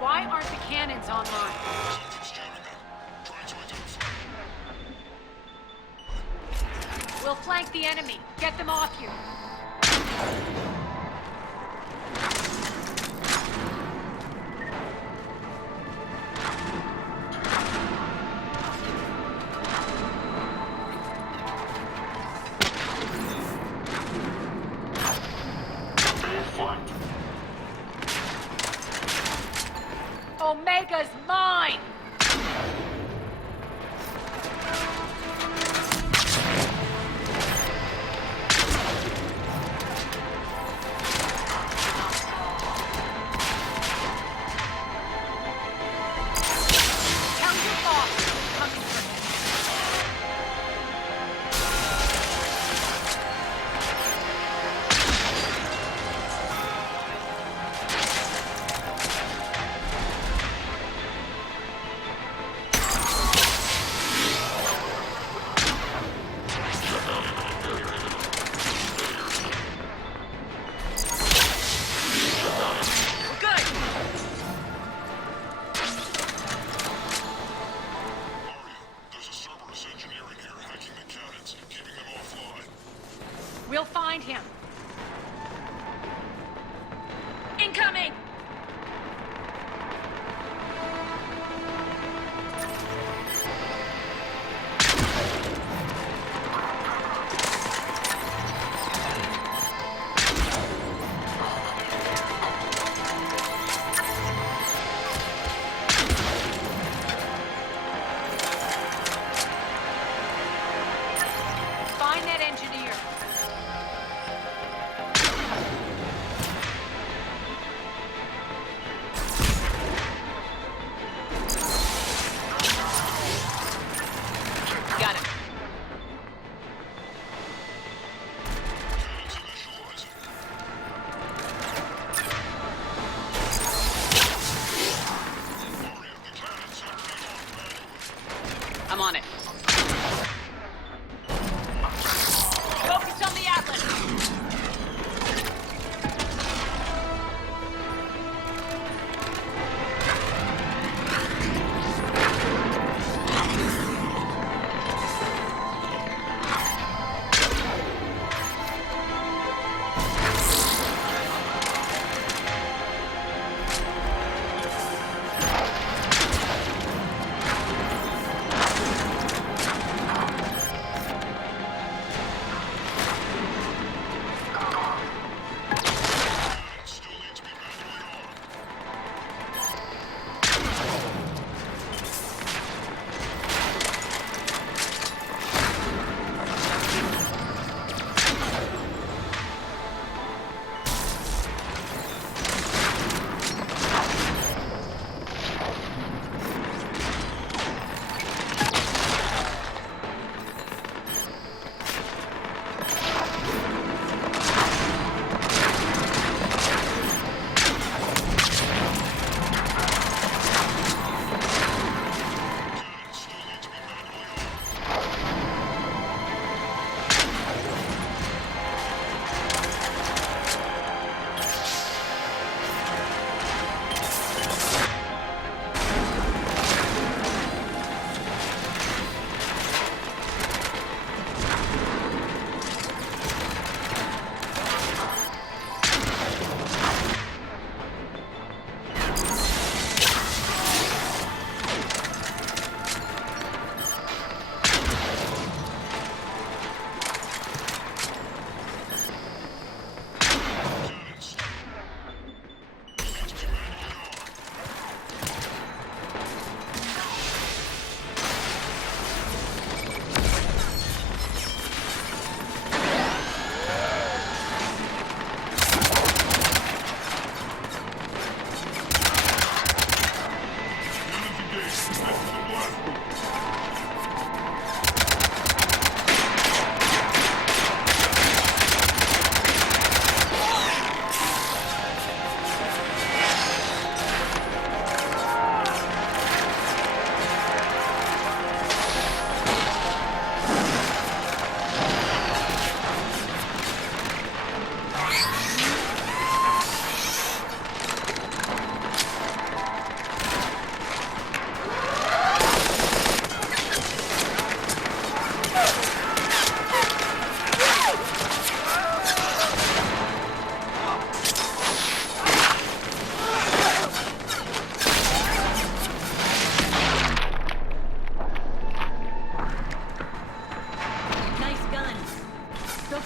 Why aren't the cannons online? Something's jamming them. Trying to identify. We'll flank the enemy. Get them off you. Omega's mine! Tell your boss I'm coming for him. We're good! Arya, there's a Cerberus engineering here hacking the cannons, keeping them offline. We'll find him. Incoming! Find that engineer.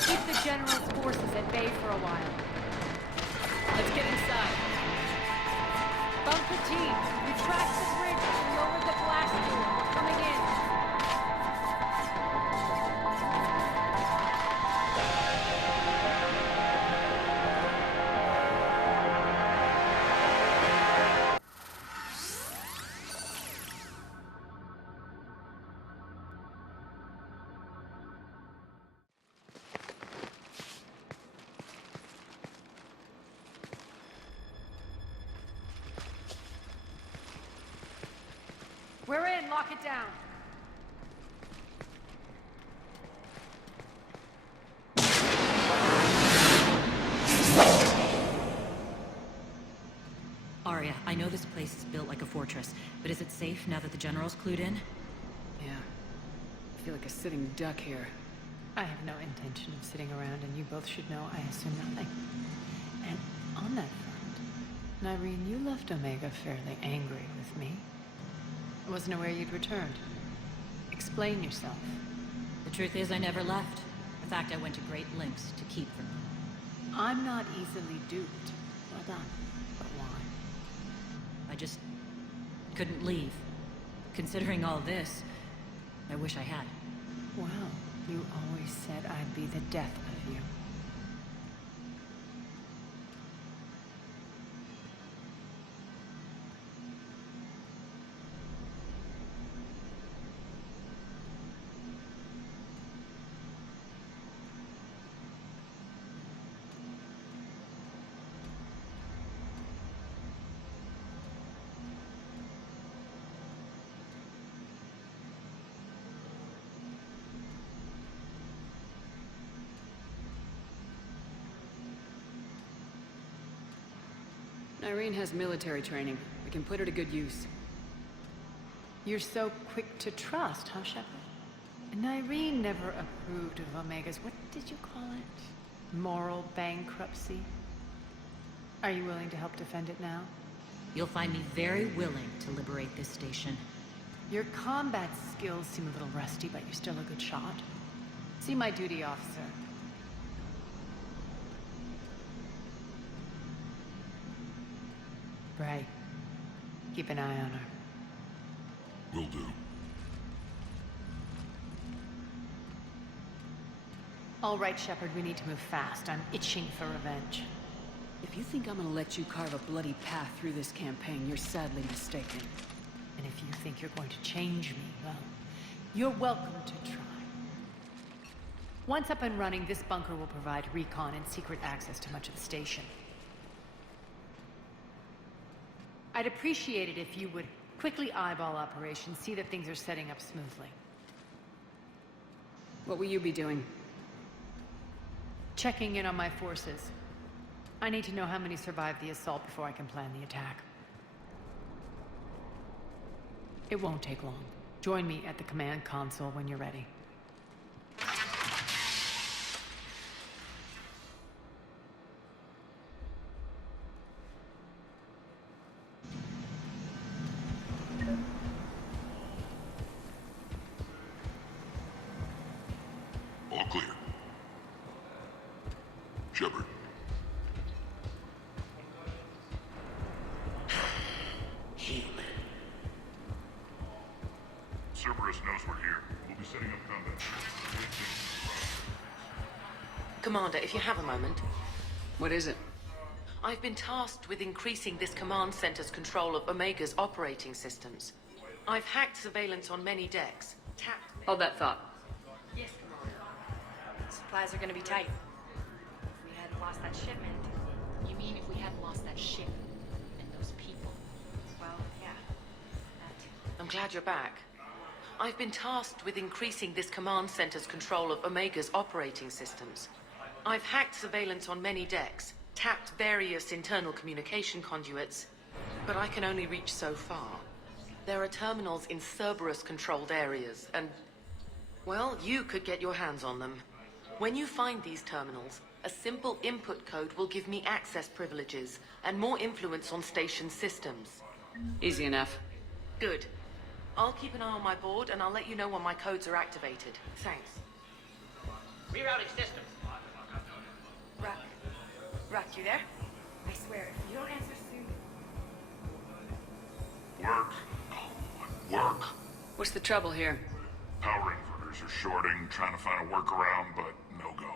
keep the General's forces at bay for a while. Let's get inside. Bunker team, retract the bridge and lower the blast door. We're coming in. We're in. Lock it down. Arya, I know this place is built like a fortress, but is it safe now that the General's clued in? Yeah. I feel like a sitting duck here. I have no intention of sitting around, and you both should know I assume nothing. And on that front, Nyreen, you left Omega fairly angry with me. I wasn't aware you'd returned. Explain yourself. The truth is, I never left. In fact, I went to great lengths to keep from you. I'm not easily duped. Well done. But why? I just couldn't leave. Considering all this, I wish I had. Well, you always said I'd be the death of you. Nyreen has military training. We can put her to good use. You're so quick to trust, huh, Shepard? Nyreen never approved of Omega's, what did you call it? Moral bankruptcy? Are you willing to help defend it now? You'll find me very willing to liberate this station. Your combat skills seem a little rusty, but you're still a good shot. See my duty officer. Bray, keep an eye on her. Will do. All right, Shepard, we need to move fast. I'm itching for revenge. If you think I'm gonna let you carve a bloody path through this campaign, you're sadly mistaken. And if you think you're going to change me, well, you're welcome to try. Once up and running, this bunker will provide recon and secret access to much of the station. I'd appreciate it if you would quickly eyeball operations, see that things are setting up smoothly. What will you be doing? Checking in on my forces. I need to know how many survived the assault before I can plan the attack. It won't take long. Join me at the command console when you're ready. All clear. Shepard. Human. Cerberus knows we're here. We'll be setting up combat. Commander, if you have a moment. What is it? I've been tasked with increasing this command center's control of Omega's operating systems. I've hacked surveillance on many decks, tapped... Hold that thought. Yes, Commander. Supplies are gonna be tight. If we hadn't lost that shipment. You mean if we hadn't lost that ship and those people? Well, yeah. I'm glad you're back. I've been tasked with increasing this command center's control of Omega's operating systems. I've hacked surveillance on many decks, tapped various internal communication conduits, but I can only reach so far. There are terminals in Cerberus-controlled areas, and, well, you could get your hands on them. When you find these terminals, a simple input code will give me access privileges and more influence on station systems. Easy enough. Good. I'll keep an eye on my board, and I'll let you know when my codes are activated. Thanks. Rerouting systems. Rock, you there? I swear, if you don't answer soon... Work. Work. What's the trouble here? Power inverters are shorting, trying to find a workaround, but no go.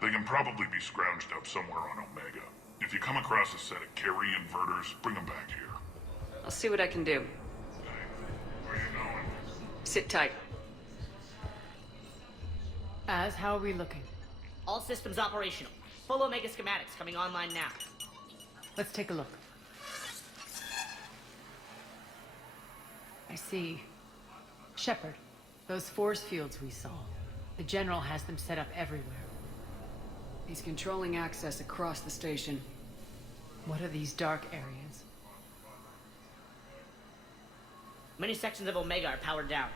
They can probably be scrounged up somewhere on Omega. If you come across a set of carry inverters, bring them back here. I'll see what I can do. Where you going? Sit tight. Az, how are we looking? All systems operational. Full Omega schematics coming online now. Let's take a look. I see. Shepard, those force fields we saw. The General has them set up everywhere. He's controlling access across the station. What are these dark areas? Many sections of Omega are powered down.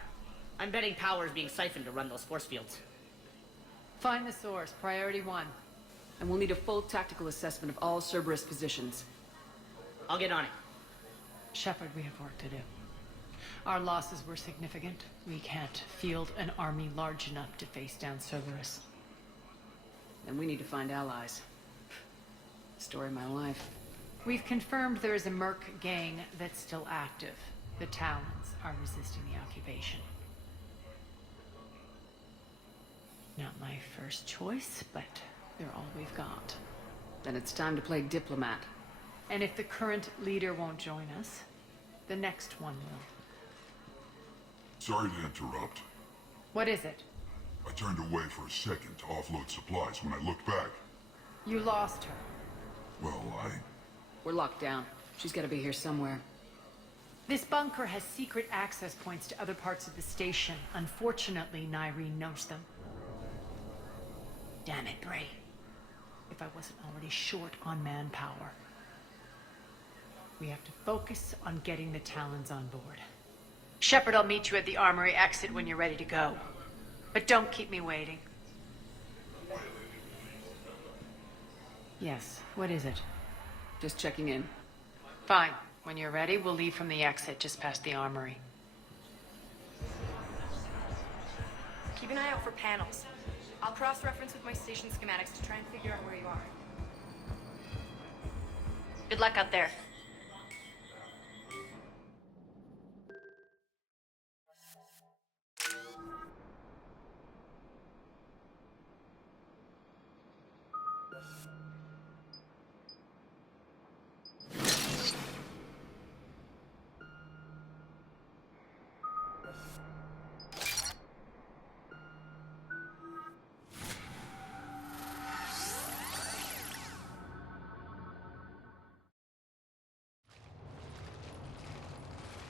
I'm betting power is being siphoned to run those force fields. Find the source, priority 1. And we'll need a full tactical assessment of all Cerberus positions. I'll get on it. Shepard, we have work to do. Our losses were significant. We can't field an army large enough to face down Cerberus. Then we need to find allies. Story of my life. We've confirmed there is a Merc gang that's still active. The Talons are resisting the occupation. Not my first choice, but they're all we've got. Then it's time to play diplomat. And if the current leader won't join us, the next one will. Sorry to interrupt. What is it? I turned away for a second to offload supplies. When I looked back, You lost her. well, We're locked down. She's gotta be here somewhere. This bunker has secret access points to other parts of the station. Unfortunately, Nyreen knows them. Damn it, Bray. If I wasn't already short on manpower. We have to focus on getting the Talons on board. Shepard, I'll meet you at the armory exit when you're ready to go. But don't keep me waiting. Yes, what is it? Just checking in. Fine. When you're ready, we'll leave from the exit just past the armory. Keep an eye out for panels. I'll cross-reference with my station schematics to try and figure out where you are. Good luck out there.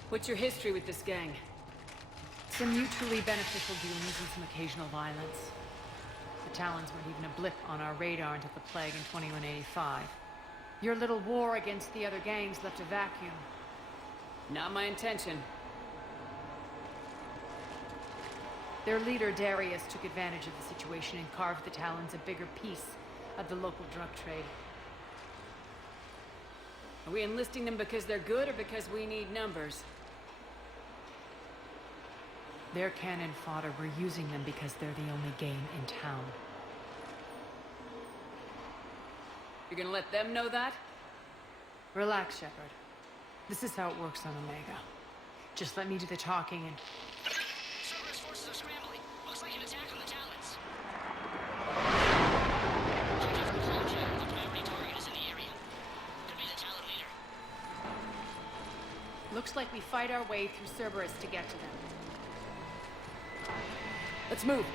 What's your history with this gang? Some mutually beneficial dealings and some occasional violence. The Talons weren't even a blip on our radar until the plague in 2185. Your little war against the other gangs left a vacuum. Not my intention. Their leader, Darius, took advantage of the situation and carved the Talons a bigger piece of the local drug trade. Are we enlisting them because they're good or because we need numbers? They're cannon fodder. We're using them because they're the only game in town. You're gonna let them know that? Relax, Shepard. This is how it works on Omega. Just let me do the talking and... Cerberus forces are scrambling. Looks like an attack on the Talons. The priority target is in the area. Could be the Talon leader. Looks like we fight our way through Cerberus to get to them. Let's move.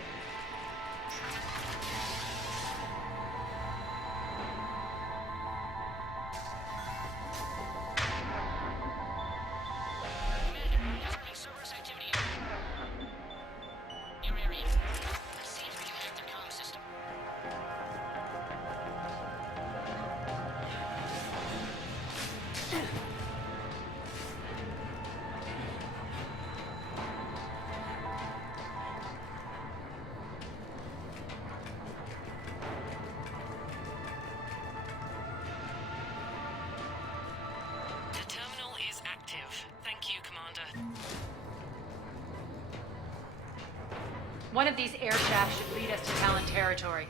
Confirming Cerberus activity. Your area. Let's see if we can hack their comm system. The terminal is active. Thank you, Commander. One of these air shafts should lead us to Talon territory.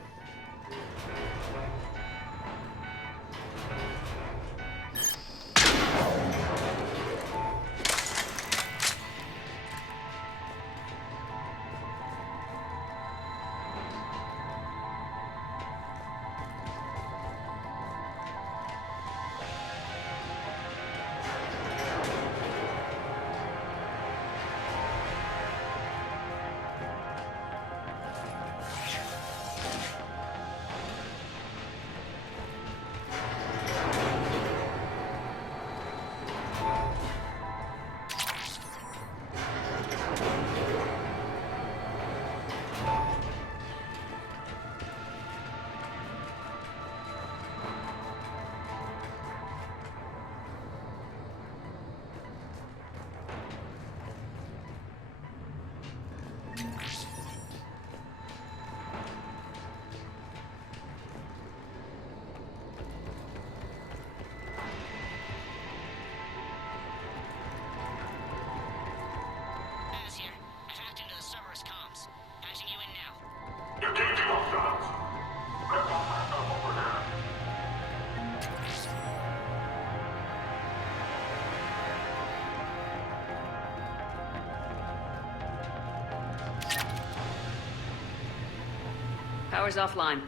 Power's offline.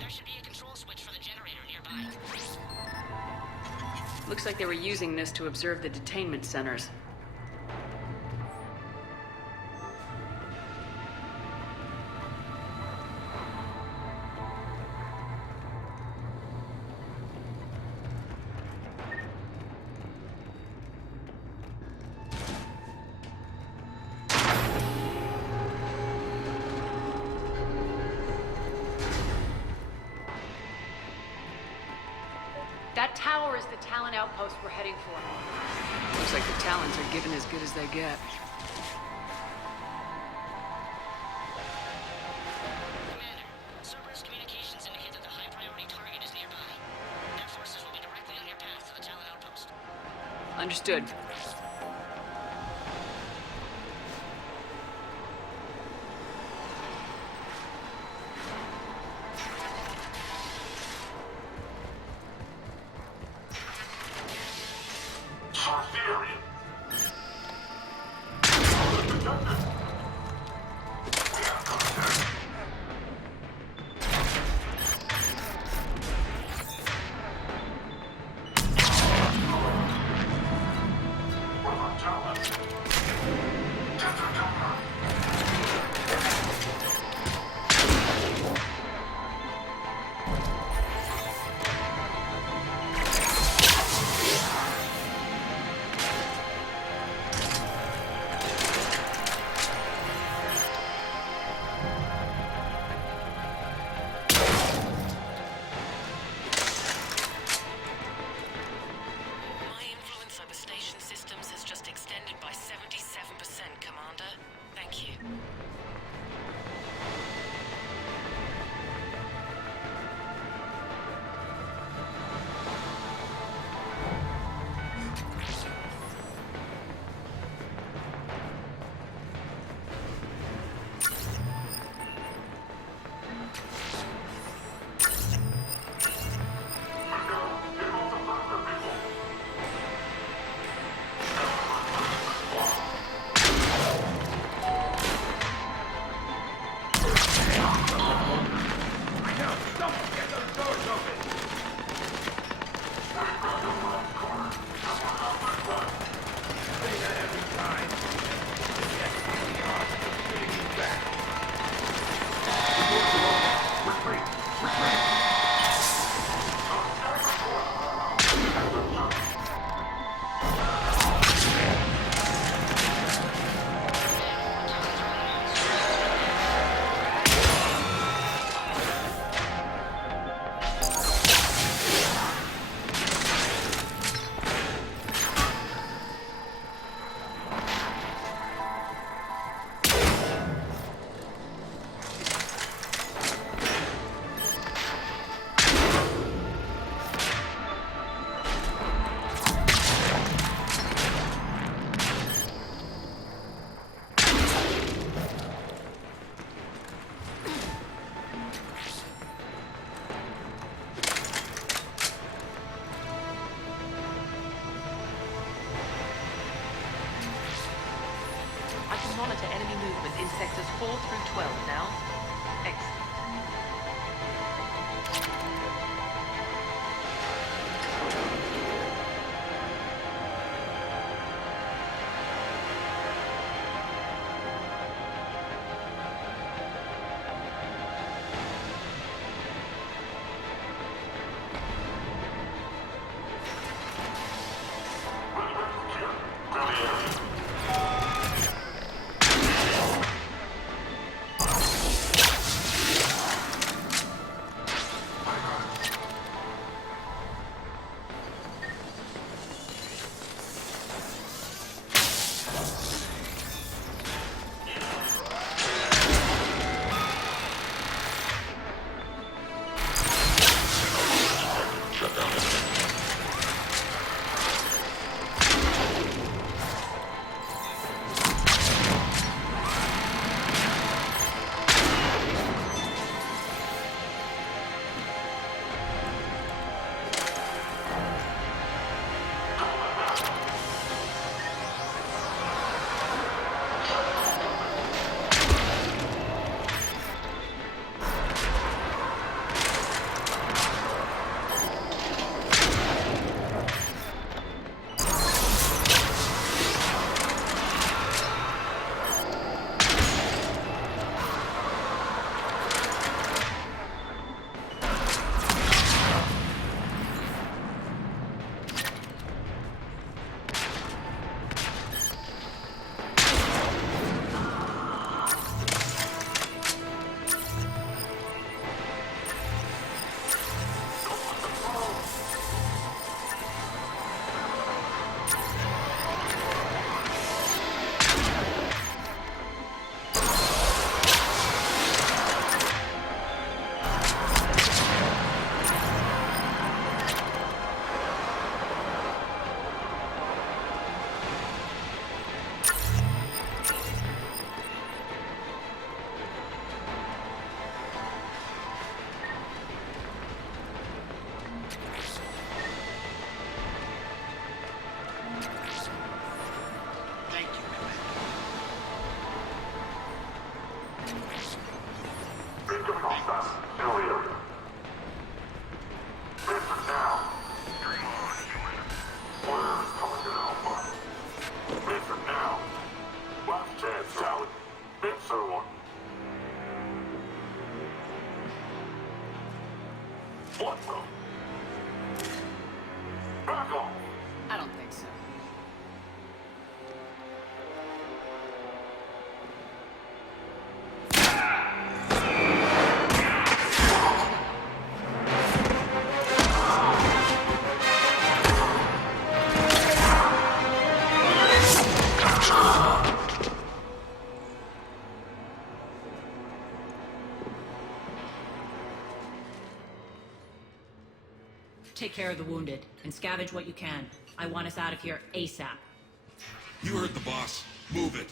There should be a control switch for the generator nearby. Looks like they were using this to observe the detainment centers. That tower is the Talon outpost we're heading for. Looks like the Talons are given as good as they get. Commander, Cerberus communications indicate that the high-priority target is nearby. Their forces will be directly on your path to the Talon outpost. Understood. Monitor enemy movement in sectors 4 through 12 now. Excellent. What the? Back off! I don't think so. Take care of the wounded, and scavenge what you can. I want us out of here ASAP. You heard the boss. Move it.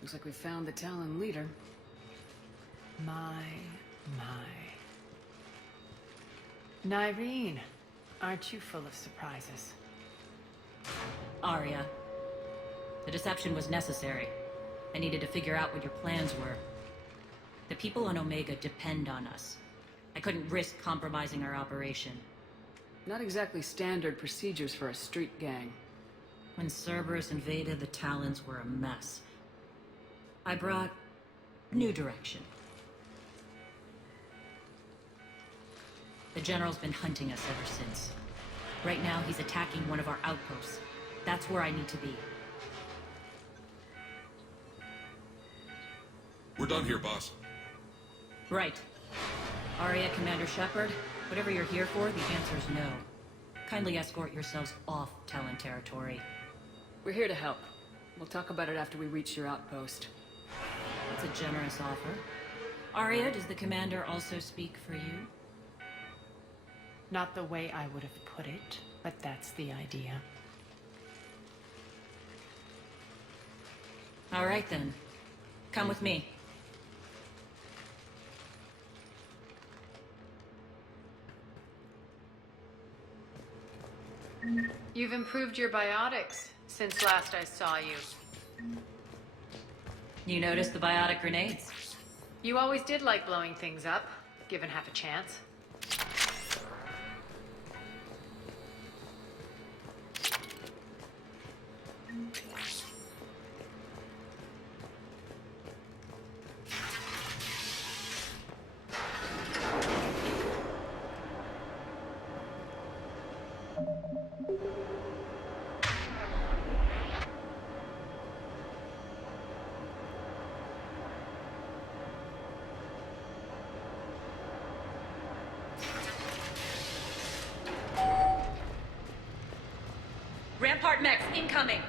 Looks like we found the Talon leader. My. Nyreen, aren't you full of surprises? Arya. The deception was necessary. I needed to figure out what your plans were. The people on Omega depend on us. I couldn't risk compromising our operation. Not exactly standard procedures for a street gang. When Cerberus invaded, the Talons were a mess. I brought new direction. The General's been hunting us ever since. Right now, he's attacking one of our outposts. That's where I need to be. We're done here, boss. Right. Arya, Commander Shepard, whatever you're here for, the answer's no. Kindly escort yourselves off Talon territory. We're here to help. We'll talk about it after we reach your outpost. That's a generous offer. Arya, does the Commander also speak for you? Not the way I would have put it, but that's the idea. All right, then. Come with me. You've improved your biotics since last I saw you. You noticed the biotic grenades? You always did like blowing things up, given half a chance. Rampart mechs incoming!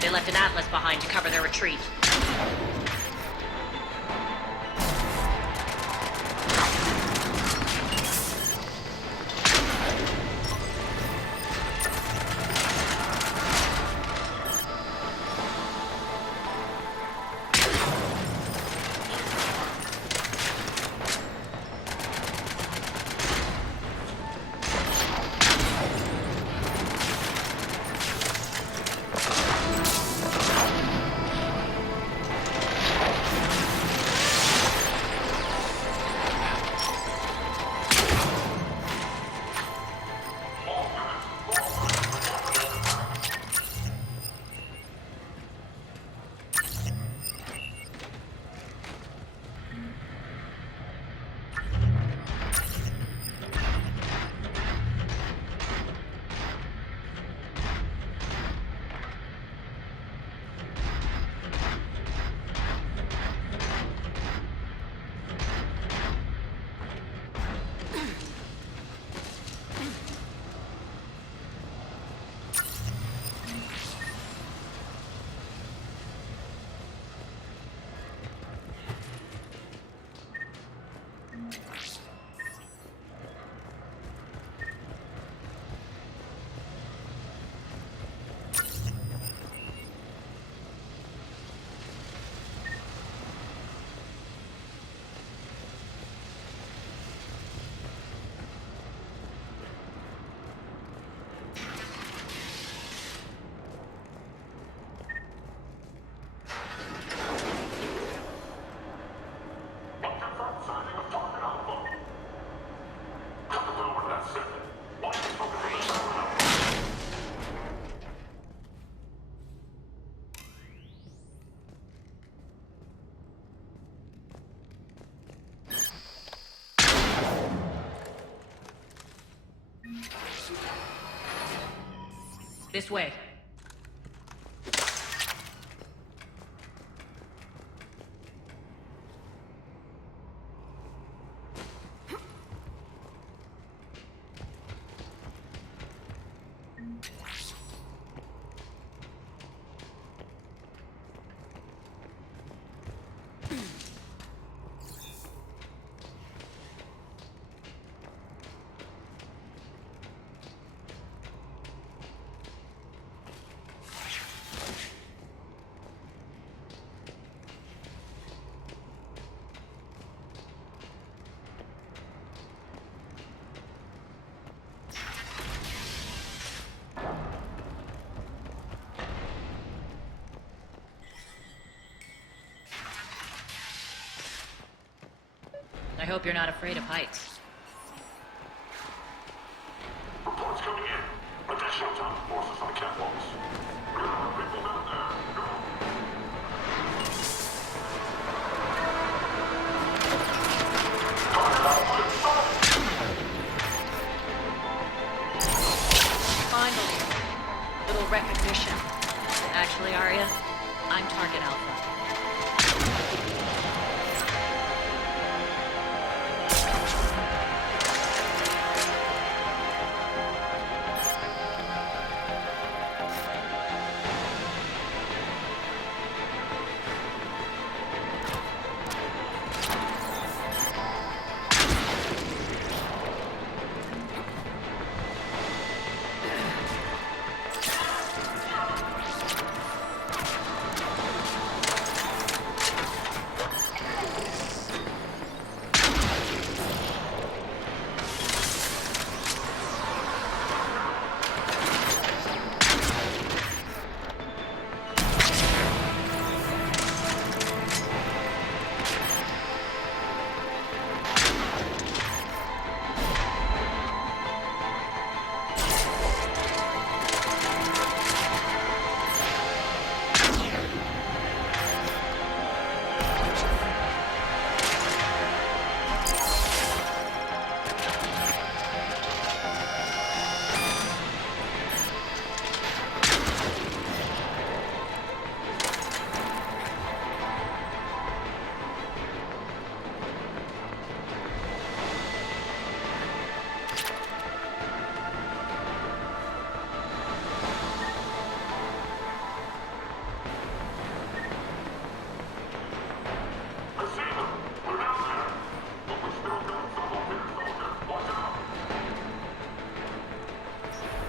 They left an Atlas behind to cover their retreat. This way. I hope you're not afraid of heights. Reports coming in. Additional task forces on the catwalks. There are people down there. Go. Finally. Little recognition. Actually, Arya, I'm Target Alpha.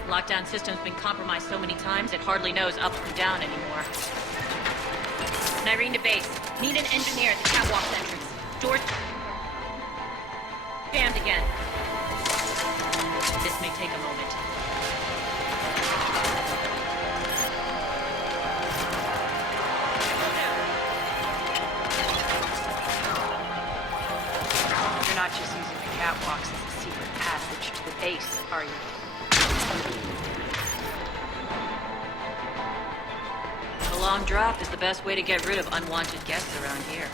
Lockdown system's been compromised so many times it hardly knows up from down anymore. Nyrene to base. Need an engineer at the catwalk entrance. Doors jammed again. This may take a moment. You're not just using the catwalks as a secret passage to the base, are you? A long drop is the best way to get rid of unwanted guests around here.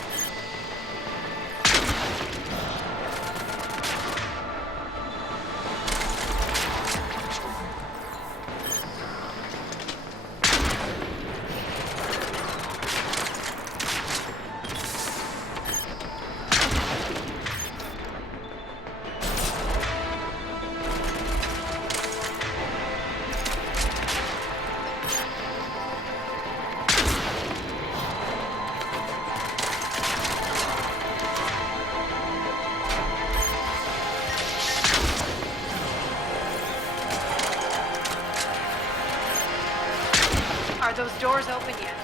Are those doors open yet?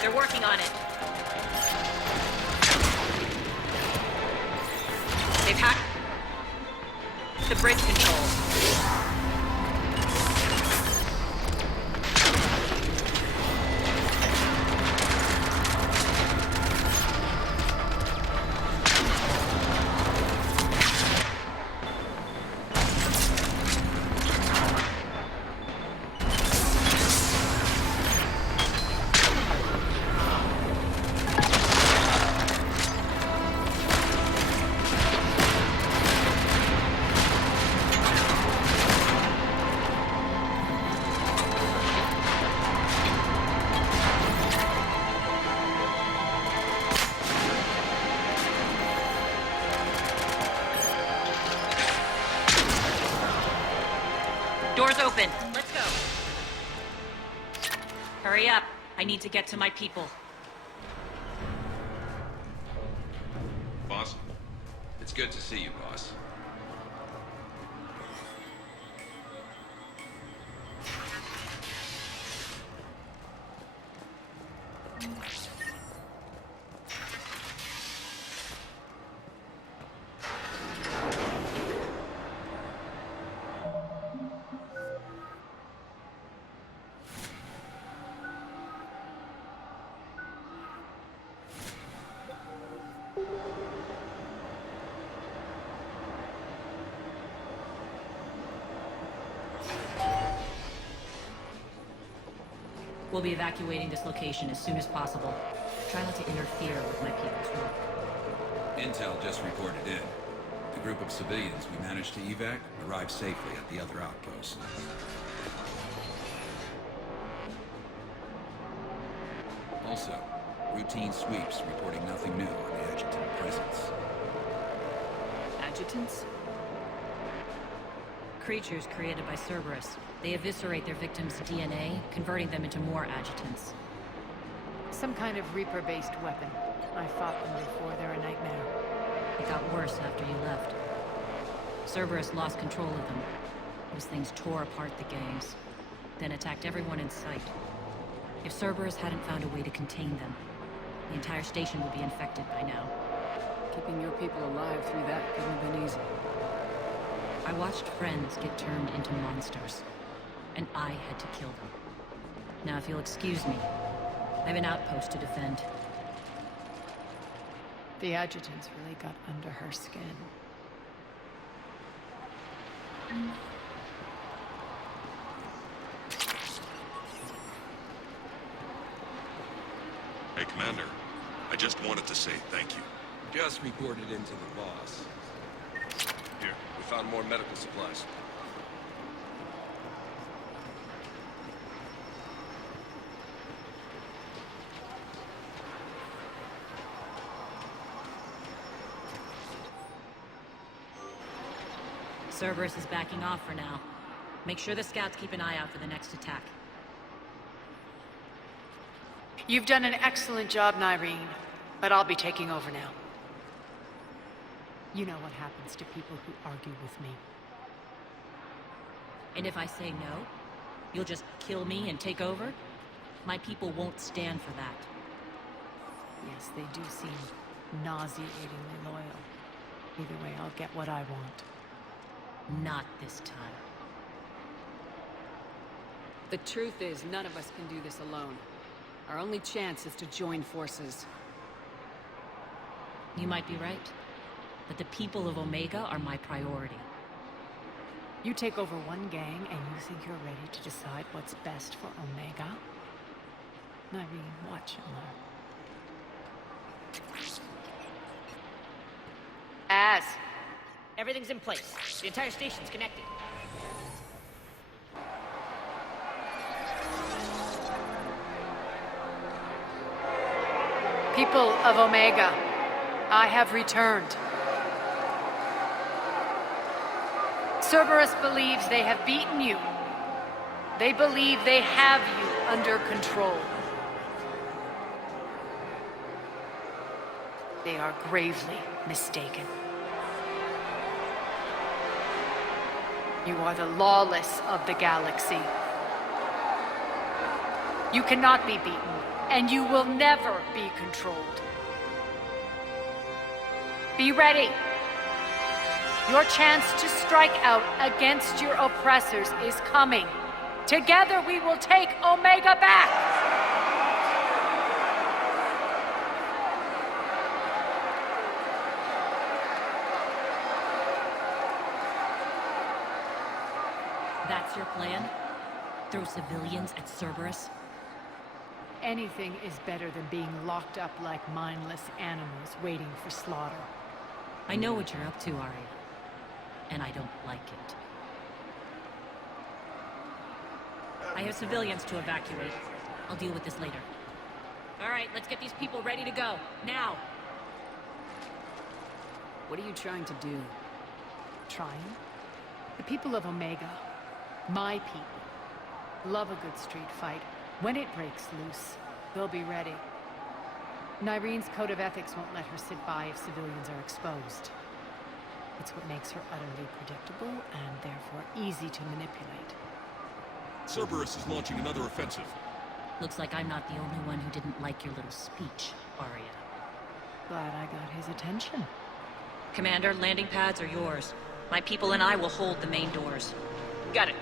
They're working on it. They've hacked the bridge controls. Door's open. Let's go. Hurry up. I need to get to my people. Boss, it's good to see you, boss. We'll be evacuating this location as soon as possible. Try not to interfere with my people's work. Intel just reported in. The group of civilians we managed to evac arrived safely at the other outpost. Also, routine sweeps reporting nothing new on the adjutant presence. Adjutants? Creatures created by Cerberus. They eviscerate their victims' DNA, converting them into more adjutants. Some kind of Reaper-based weapon. I fought them before, they're a nightmare. It got worse after you left. Cerberus lost control of them. Those things tore apart the gangs, then attacked everyone in sight. If Cerberus hadn't found a way to contain them, the entire station would be infected by now. Keeping your people alive through that couldn't have been easy. I watched friends get turned into monsters, and I had to kill them. Now, if you'll excuse me, I have an outpost to defend. The adjutants really got under her skin. Hey, Commander. I just wanted to say thank you. Just reported into the boss. Here, we found more medical supplies. Cerberus is backing off for now. Make sure the scouts keep an eye out for the next attack. You've done an excellent job, Nyreen, but I'll be taking over now. You know what happens to people who argue with me. And if I say no, you'll just kill me and take over? My people won't stand for that. Yes, they do seem nauseatingly loyal. Either way, I'll get what I want. Not this time. The truth is, none of us can do this alone. Our only chance is to join forces. You might be right, but the people of Omega are my priority. You take over one gang and you think you're ready to decide what's best for Omega? Nyreen, watch him now. Everything's in place. The entire station's connected. People of Omega, I have returned. Cerberus believes they have beaten you. They believe they have you under control. They are gravely mistaken. You are the lawless of the galaxy. You cannot be beaten, and you will never be controlled. Be ready. Your chance to strike out against your oppressors is coming. Together we will take Omega back! That's your plan? Throw civilians at Cerberus? Anything is better than being locked up like mindless animals waiting for slaughter. I know what you're up to, Ari. And I don't like it. I have civilians to evacuate. I'll deal with this later. All right, let's get these people ready to go. Now! What are you trying to do? Trying? The people of Omega, My people love a good street fight. When it breaks loose, they'll be ready. Nyrene's code of ethics won't let her sit by if civilians are exposed. It's what makes her utterly predictable and therefore easy to manipulate. Cerberus is launching another offensive. Looks like I'm not the only one who didn't like your little speech, Arya. Glad I got his attention. Commander, landing pads are yours. My people and I will hold the main doors. Got it.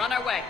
On our way.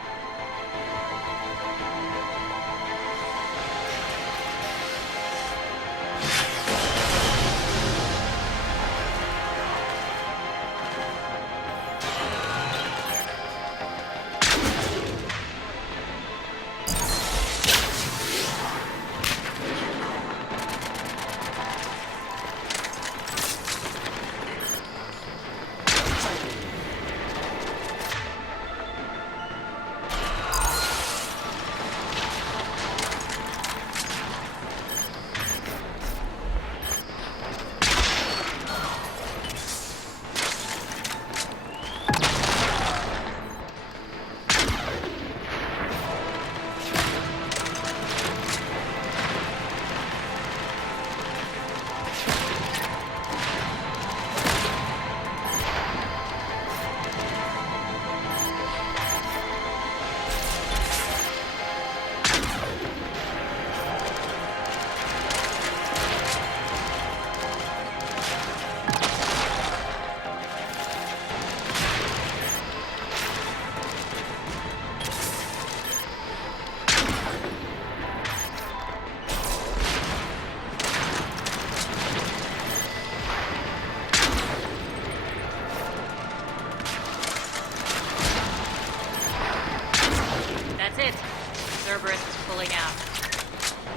Cerberus is pulling out.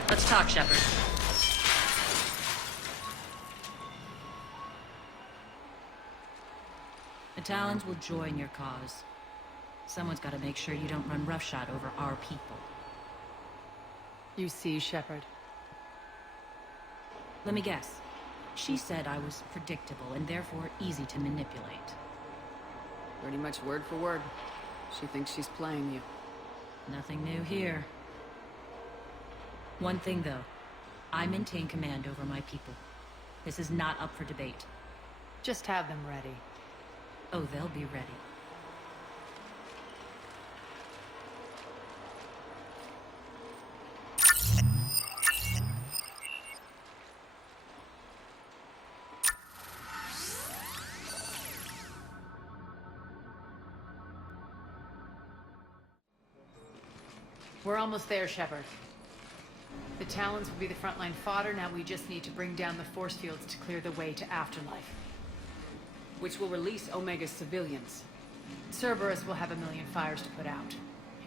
Let's talk, Shepard. The Talons will join your cause. Someone's got to make sure you don't run roughshod over our people. You see, Shepard. Let me guess. She said I was predictable and therefore easy to manipulate. Pretty much word for word. She thinks she's playing you. Nothing new here. One thing, though. I maintain command over my people. This is not up for debate. Just have them ready. Oh, they'll be ready. We're almost there, Shepard. The Talons will be the frontline fodder, now we just need to bring down the force fields to clear the way to Afterlife. Which will release Omega's civilians. Cerberus will have a million fires to put out.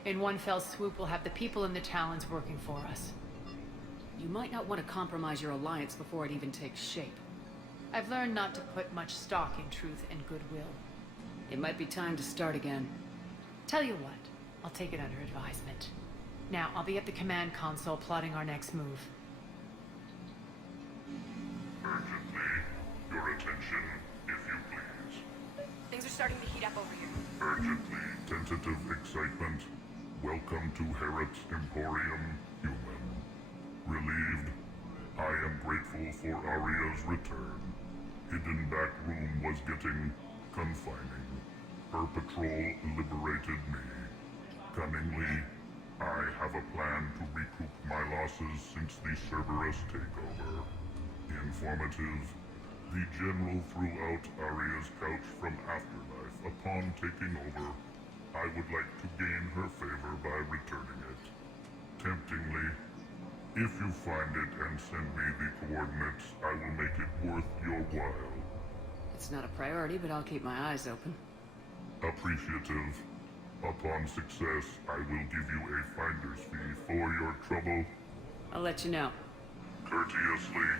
In one fell swoop, we'll have the people in the Talons working for us. You might not want to compromise your alliance before it even takes shape. I've learned not to put much stock in truth and goodwill. It might be time to start again. Tell you what, I'll take it under advisement. Now, I'll be at the command console plotting our next move. Urgently, your attention, if you please. Things are starting to heat up over here. Urgently, tentative excitement. Welcome to Herod's Emporium, human. Relieved, I am grateful for Aria's return. Hidden back room was getting confining. Her patrol liberated me. Cunningly, I have a plan to recoup my losses since the Cerberus takeover. Informative, the General threw out Aria's couch from Afterlife upon taking over. I would like to gain her favor by returning it. Temptingly, if you find it and send me the coordinates, I will make it worth your while. It's not a priority, but I'll keep my eyes open. Appreciative. Upon success, I will give you a finder's fee for your trouble. I'll let you know. Courteously,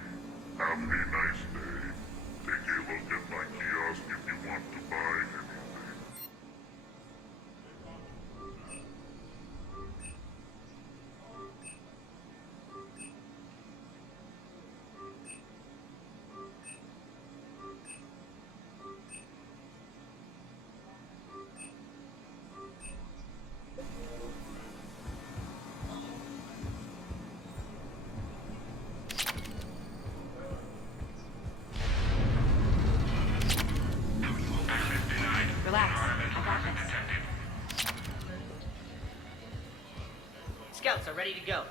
have a nice day. Take a look at my kiosk if you want to buy anything. Relax. I got this. Scouts are ready to go.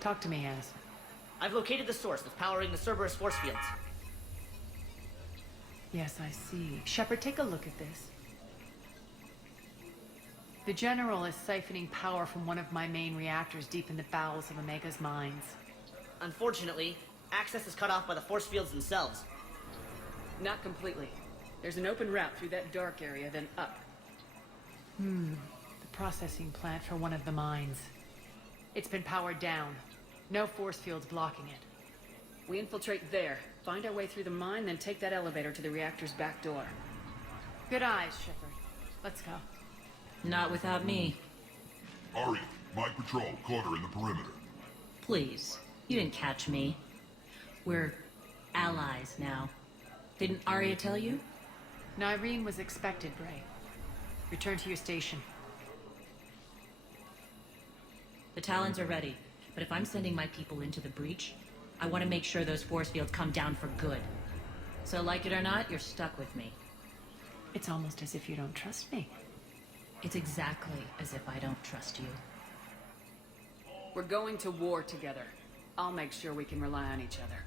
Talk to me, Az. I've located the source that's powering the Cerberus force fields. Yes, I see. Shepard, take a look at this. The General is siphoning power from one of my main reactors deep in the bowels of Omega's mines. Unfortunately, access is cut off by the force fields themselves. Not completely. There's an open route through that dark area, then up. The processing plant for one of the mines. It's been powered down. No force fields blocking it. We infiltrate there, find our way through the mine, then take that elevator to the reactor's back door. Good eyes, Shepard. Let's go. Not without me. Aria, my patrol, caught her in the perimeter. Please. You didn't catch me. We're allies now. Didn't Arya tell you? Nyreen was expected, Bray. Return to your station. The Talons are ready, but if I'm sending my people into the breach, I want to make sure those force fields come down for good. So like it or not, you're stuck with me. It's almost as if you don't trust me. It's exactly as if I don't trust you. We're going to war together. I'll make sure we can rely on each other.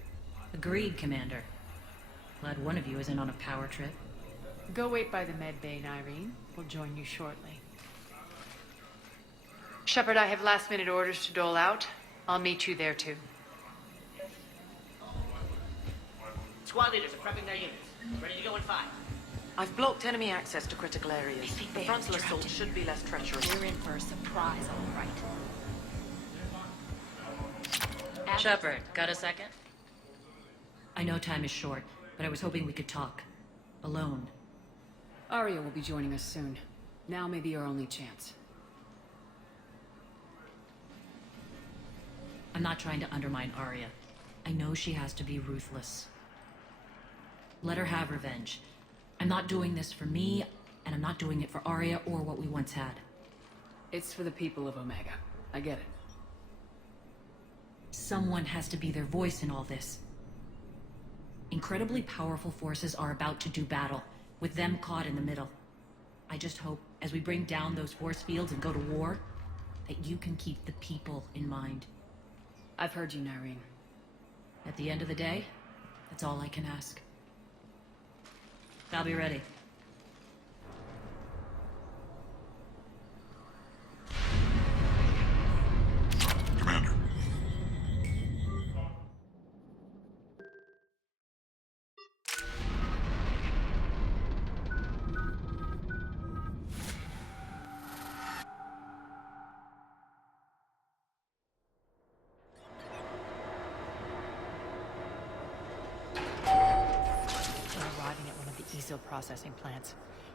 Agreed, Commander. Glad one of you isn't on a power trip. Go wait by the med bay, Nyreen. We'll join you shortly. Shepard, I have last-minute orders to dole out. I'll meet you there, too. Squad leaders are prepping their units. Ready to go in 5. I've blocked enemy access to critical areas. The frontal assault should be less treacherous. We're in for a surprise, all right. Shepard, got a second? I know time is short, but I was hoping we could talk. Alone. Arya will be joining us soon. Now may be our only chance. I'm not trying to undermine Arya. I know she has to be ruthless. Let her have revenge. I'm not doing this for me, and I'm not doing it for Arya or what we once had. It's for the people of Omega. I get it. Someone has to be their voice in all this. Incredibly powerful forces are about to do battle, with them caught in the middle. I just hope, as we bring down those force fields and go to war, that you can keep the people in mind. I've heard you, Nyreen. At the end of the day, that's all I can ask. I'll be ready. Commander. We're arriving at one of the ESO processing plants.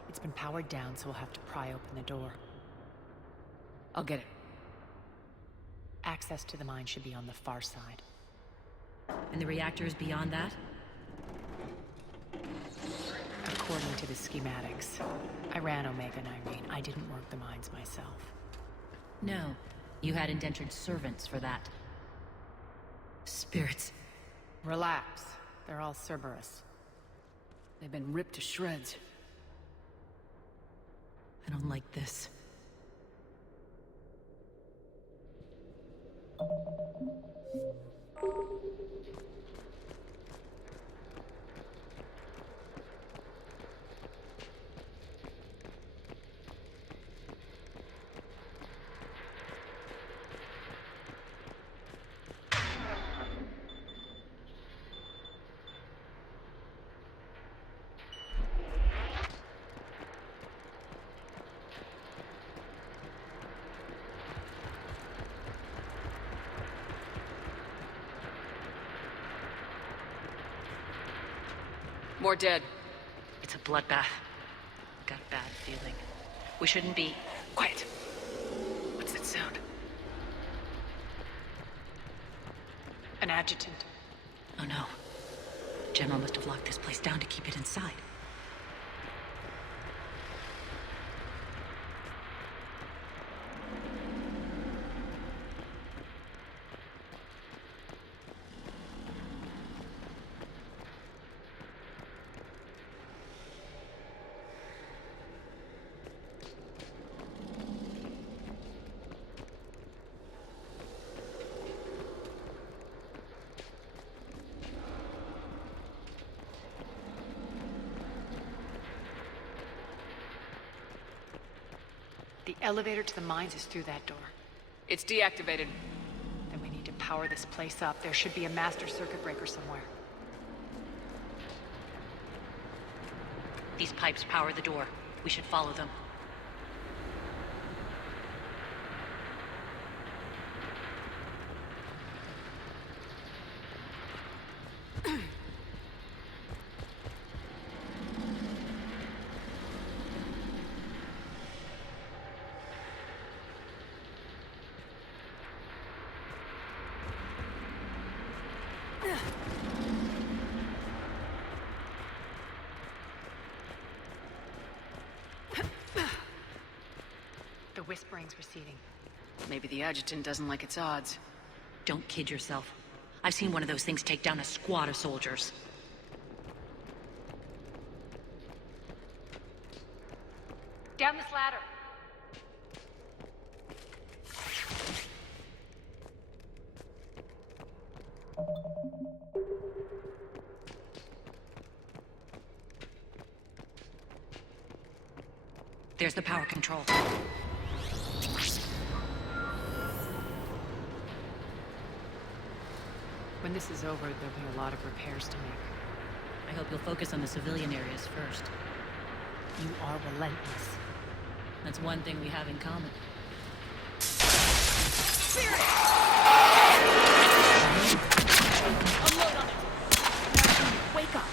It's been powered down, so we'll have to pry open the door. I'll get it. Access to the mine should be on the far side. And the reactors beyond that? According to the schematics. I ran Omega, Nyreen. I didn't work the mines myself. No. You had indentured servants for that. Spirits. Relax. They're all Cerberus. They've been ripped to shreds. I don't like this. More dead. It's a bloodbath. Got a bad feeling. We shouldn't be... Quiet. What's that sound? An adjutant. Oh no. General must have locked this place down to keep it inside. The elevator to the mines is through that door. It's deactivated. Then we need to power this place up. There should be a master circuit breaker somewhere. These pipes power the door. We should follow them. The whispering's receding. Maybe the adjutant doesn't like its odds. Don't kid yourself. I've seen one of those things take down a squad of soldiers. Down this ladder. There's the power control. When this is over, there'll be a lot of repairs to make. I hope you'll focus on the civilian areas first. You are relentless. That's one thing we have in common. Spirit! Unload on it! Wake up!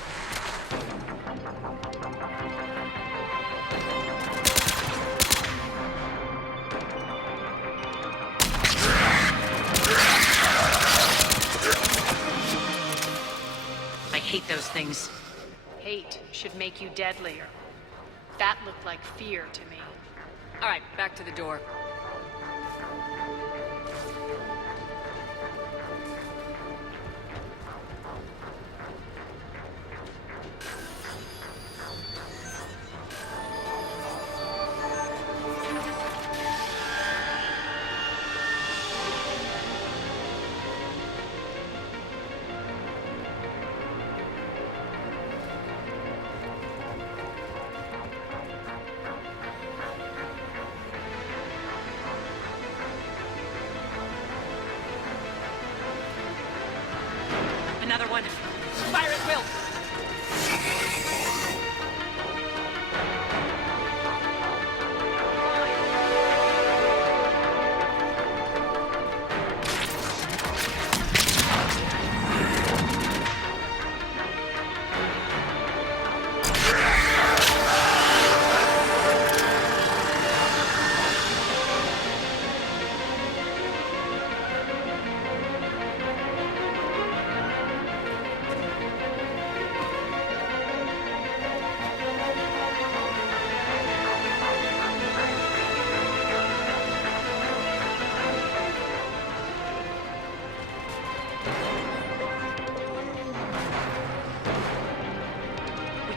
I hate those things. hate should make you deadlier. That looked like fear to me. All right, back to the door. Another one. Fire at will.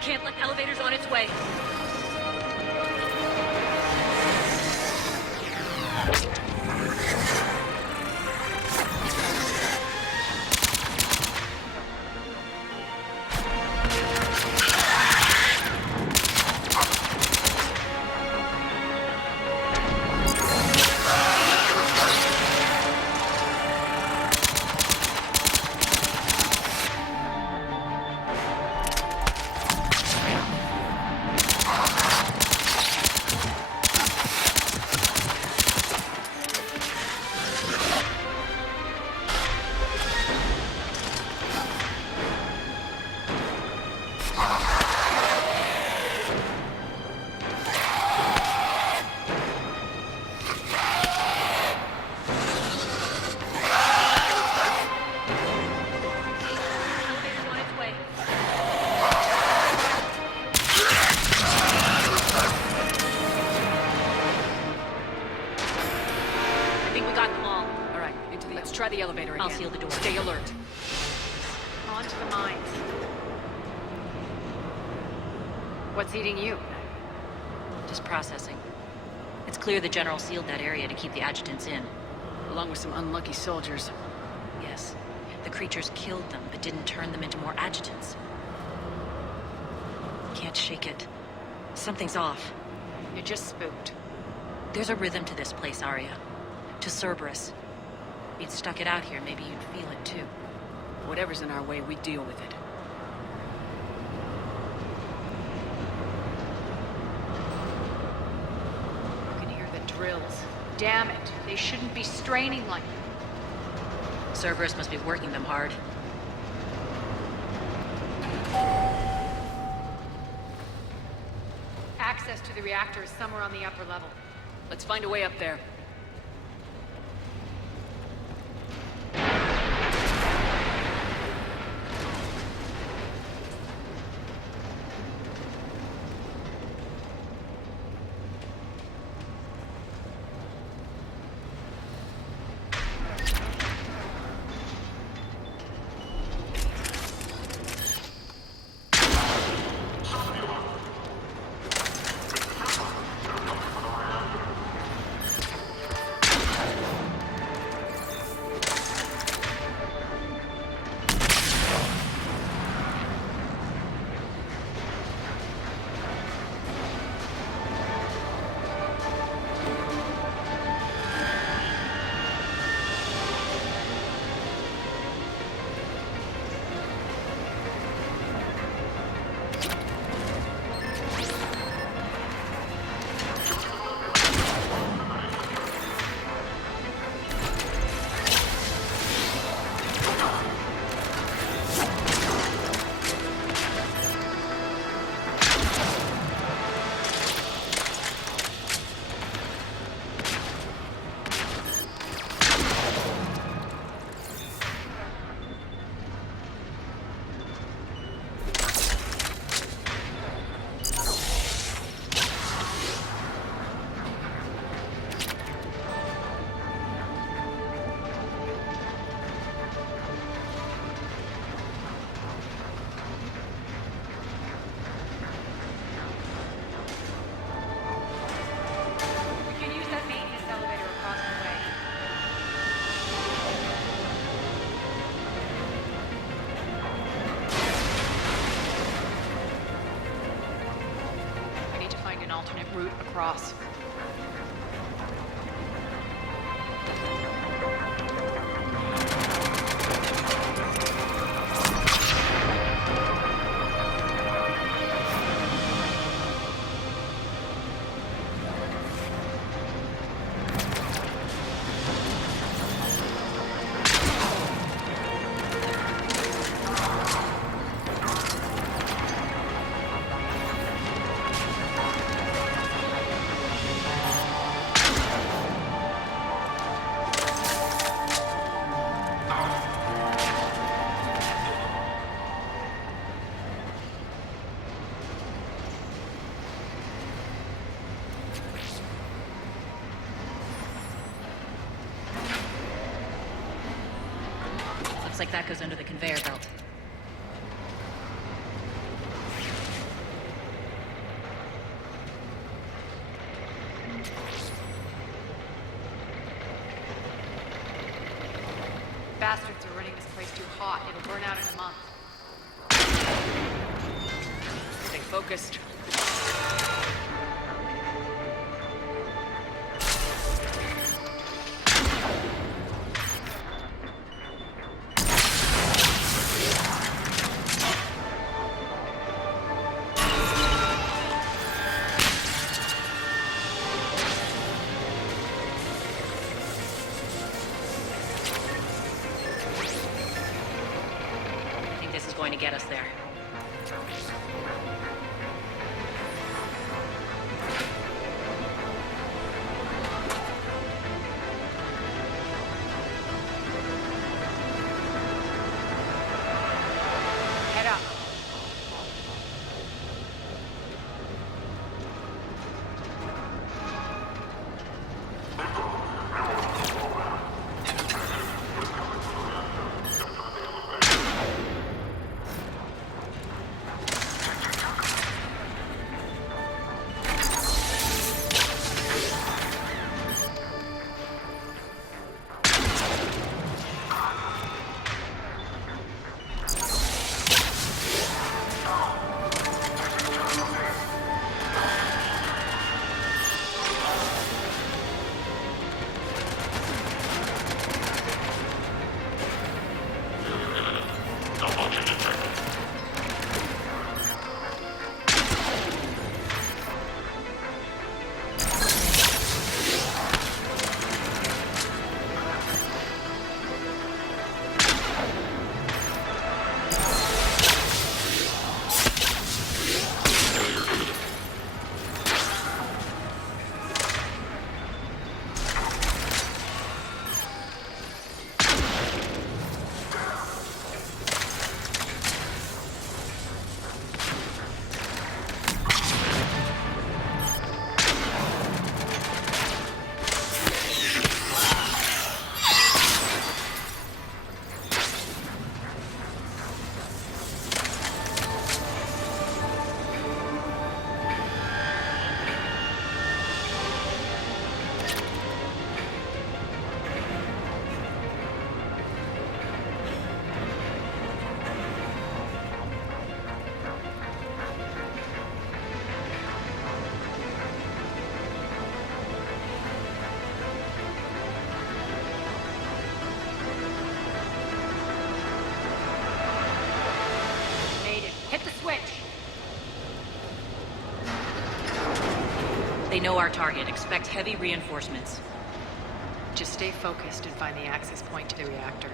Can't let elevators on its way. Try the elevator again. I'll seal the door. Stay alert. On to the mines. What's eating you? Just processing. It's clear the General sealed that area to keep the adjutants in. Along with some unlucky soldiers. Yes. The creatures killed them, but didn't turn them into more adjutants. Can't shake it. Something's off. You're just spooked. There's a rhythm to this place, Arya. To Cerberus. If you'd stuck it out here, maybe you'd feel it too. Whatever's in our way, we deal with it. You can hear the drills. Damn it, they shouldn't be straining like that. Cerberus must be working them hard. Access to the reactor is somewhere on the upper level. Let's find a way up there. route across. Looks like that goes under the conveyor belt. Bastards are running this place too hot. It'll burn out in a month. Stay focused. Going to get us there. Head up. They know our target. Expect heavy reinforcements. Just stay focused and find the access point to the reactor.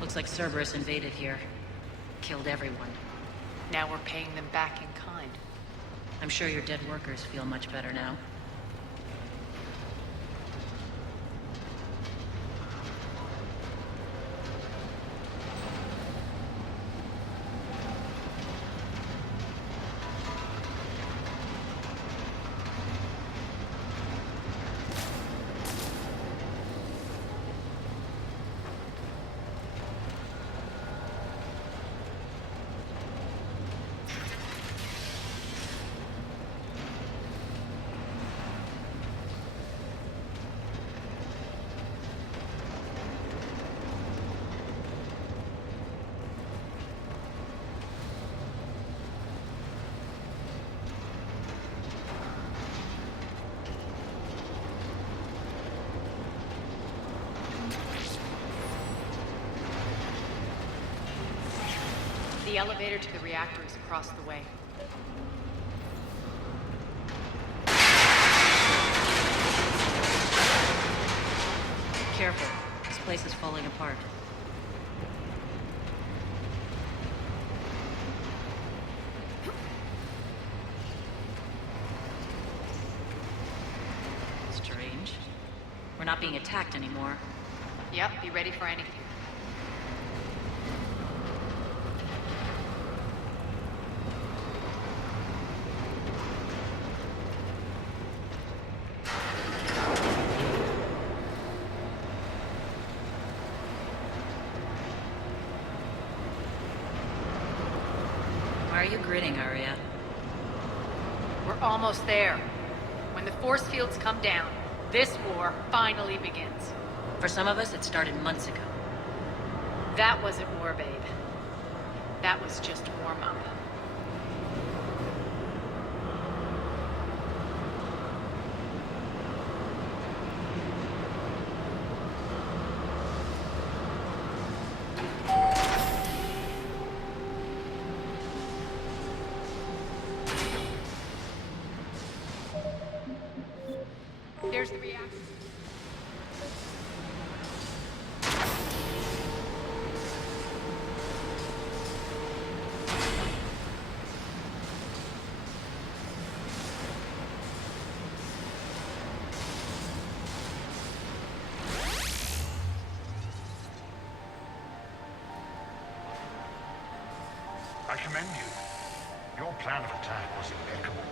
Looks like Cerberus invaded here. Killed everyone. Now we're paying them back in kind. I'm sure your dead workers feel much better now. The elevator to the reactor is across the way. Careful. This place is falling apart. Strange. We're not being attacked anymore. Yep, be ready for anything. Why are you grinning, Arya? We're almost there. When the force fields come down, this war finally begins. For some of us, it started months ago. That wasn't war, babe. That was just warm-up. There's the reactor. I commend you. Your plan of attack was impeccable.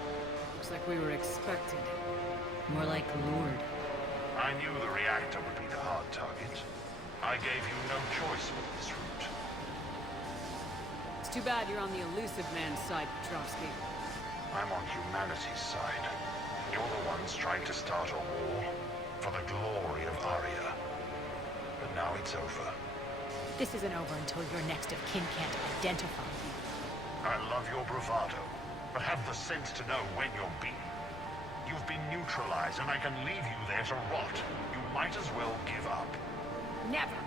Looks like we were expected. More like lured. I knew the reactor would be the hard target. I gave you no choice with this route. It's too bad you're on the elusive man's side, Petrovsky. I'm on humanity's side. You're the ones trying to start a war for the glory of Arya. But now it's over. This isn't over until your next of kin can't identify you. I love your bravado, but have the sense to know when you're beaten. You've been neutralized, and I can leave you there to rot. You might as well give up. Never!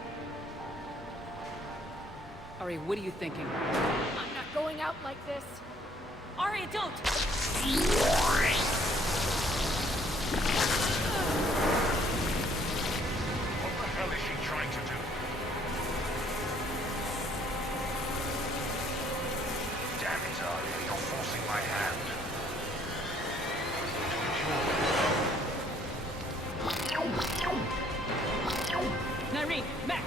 Ari, what are you thinking? I'm not going out like this. Arya, don't! What the hell is she trying to do? Damn it, Arya, you're forcing my hand. Nyreen, Max!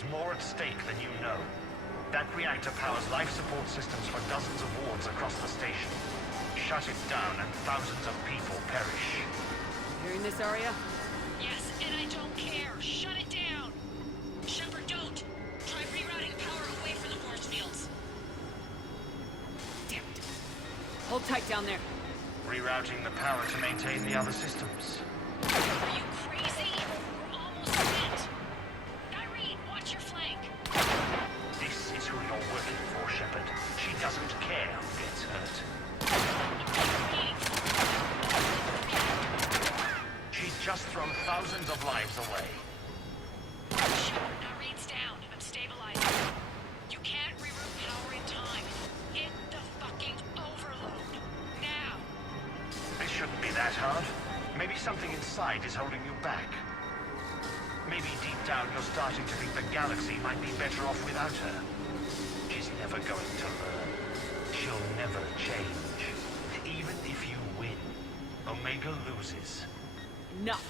There's more at stake than you know. That reactor powers life support systems for dozens of wards across the station. Shut it down and thousands of people perish. Hearing this, Arya? Yes, and I don't care. Shut it down. Shepard, don't. Try rerouting power away from the force fields. Damn it. Hold tight down there. Rerouting the power to maintain the other systems. Are you crazy? We're almost spent. Irene, watch your flank. This is who you're working for, Shepard. She doesn't care who gets hurt. She's just thrown thousands of lives away. Shepard, Irene's down. I'm stabilizing. You can't reroute power in time. Hit the fucking overload. Now. This shouldn't be that hard. Maybe something inside is holding you back. Maybe deep down you're starting to think the galaxy might be better off without her. She's never going to learn. She'll never change. Even if you win, Omega loses. Enough.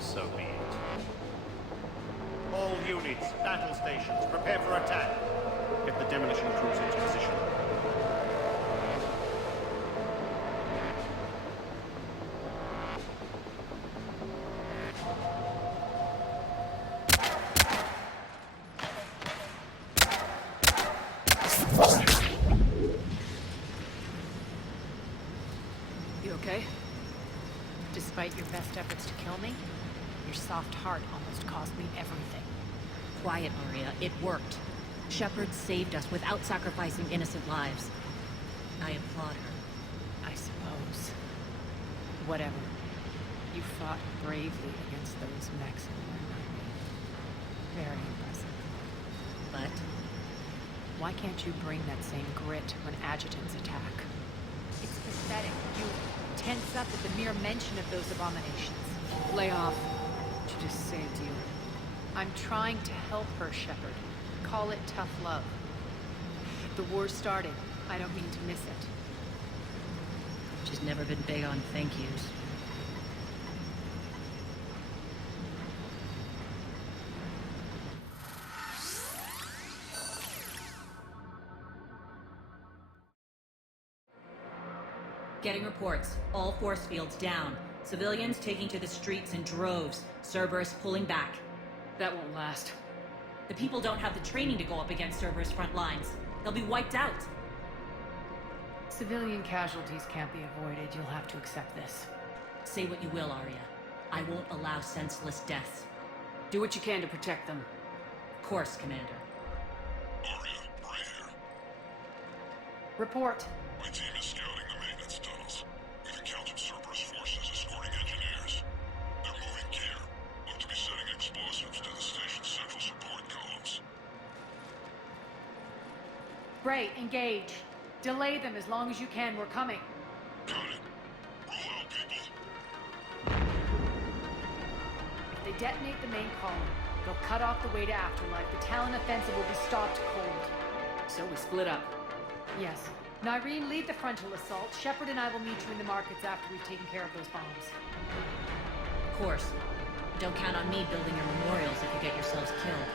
So be it. All units, battle stations, prepare for attack. Get the demolition crews into position. You okay? Despite your best efforts to kill me, your soft heart almost cost me everything. Quiet, Arya. It worked. Shepard saved us without sacrificing innocent lives. I applaud her. I suppose. Whatever. You fought bravely against those mechs in there. Very impressive. But? Why can't you bring that same grit when adjutants attack? It's pathetic. You tense up at the mere mention of those abominations. Lay off. She just saved you. I'm trying to help her, Shepard. Call it tough love. The war started. I don't mean to miss it. She's never been big on thank yous. Getting reports. All force fields down. Civilians taking to the streets in droves. Cerberus pulling back. That won't last. The people don't have the training to go up against Cerberus front lines. They'll be wiped out. Civilian casualties can't be avoided. You'll have to accept this. Say what you will, Arya. I won't allow senseless deaths. Do what you can to protect them. Of course, Commander. Arya, right here. Report. My team is scouting the maintenance tunnels. We've encountered Cerberus forces escorting engineers. They're moving gear. Look to be setting explosives to the station's central support columns. Bray, engage. Delay them as long as you can. We're coming. Got it. Roll out, people. If they detonate the main column, they'll cut off the way to Afterlife. The Talon offensive will be stopped cold. So we split up. Yes. Nyreen, lead the frontal assault. Shepard and I will meet you in the markets after we've taken care of those bombs. Of course. Don't count on me building your memorials if you get yourselves killed.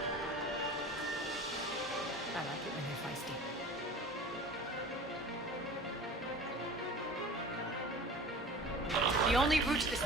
I like it when they're feisty. The only route to this...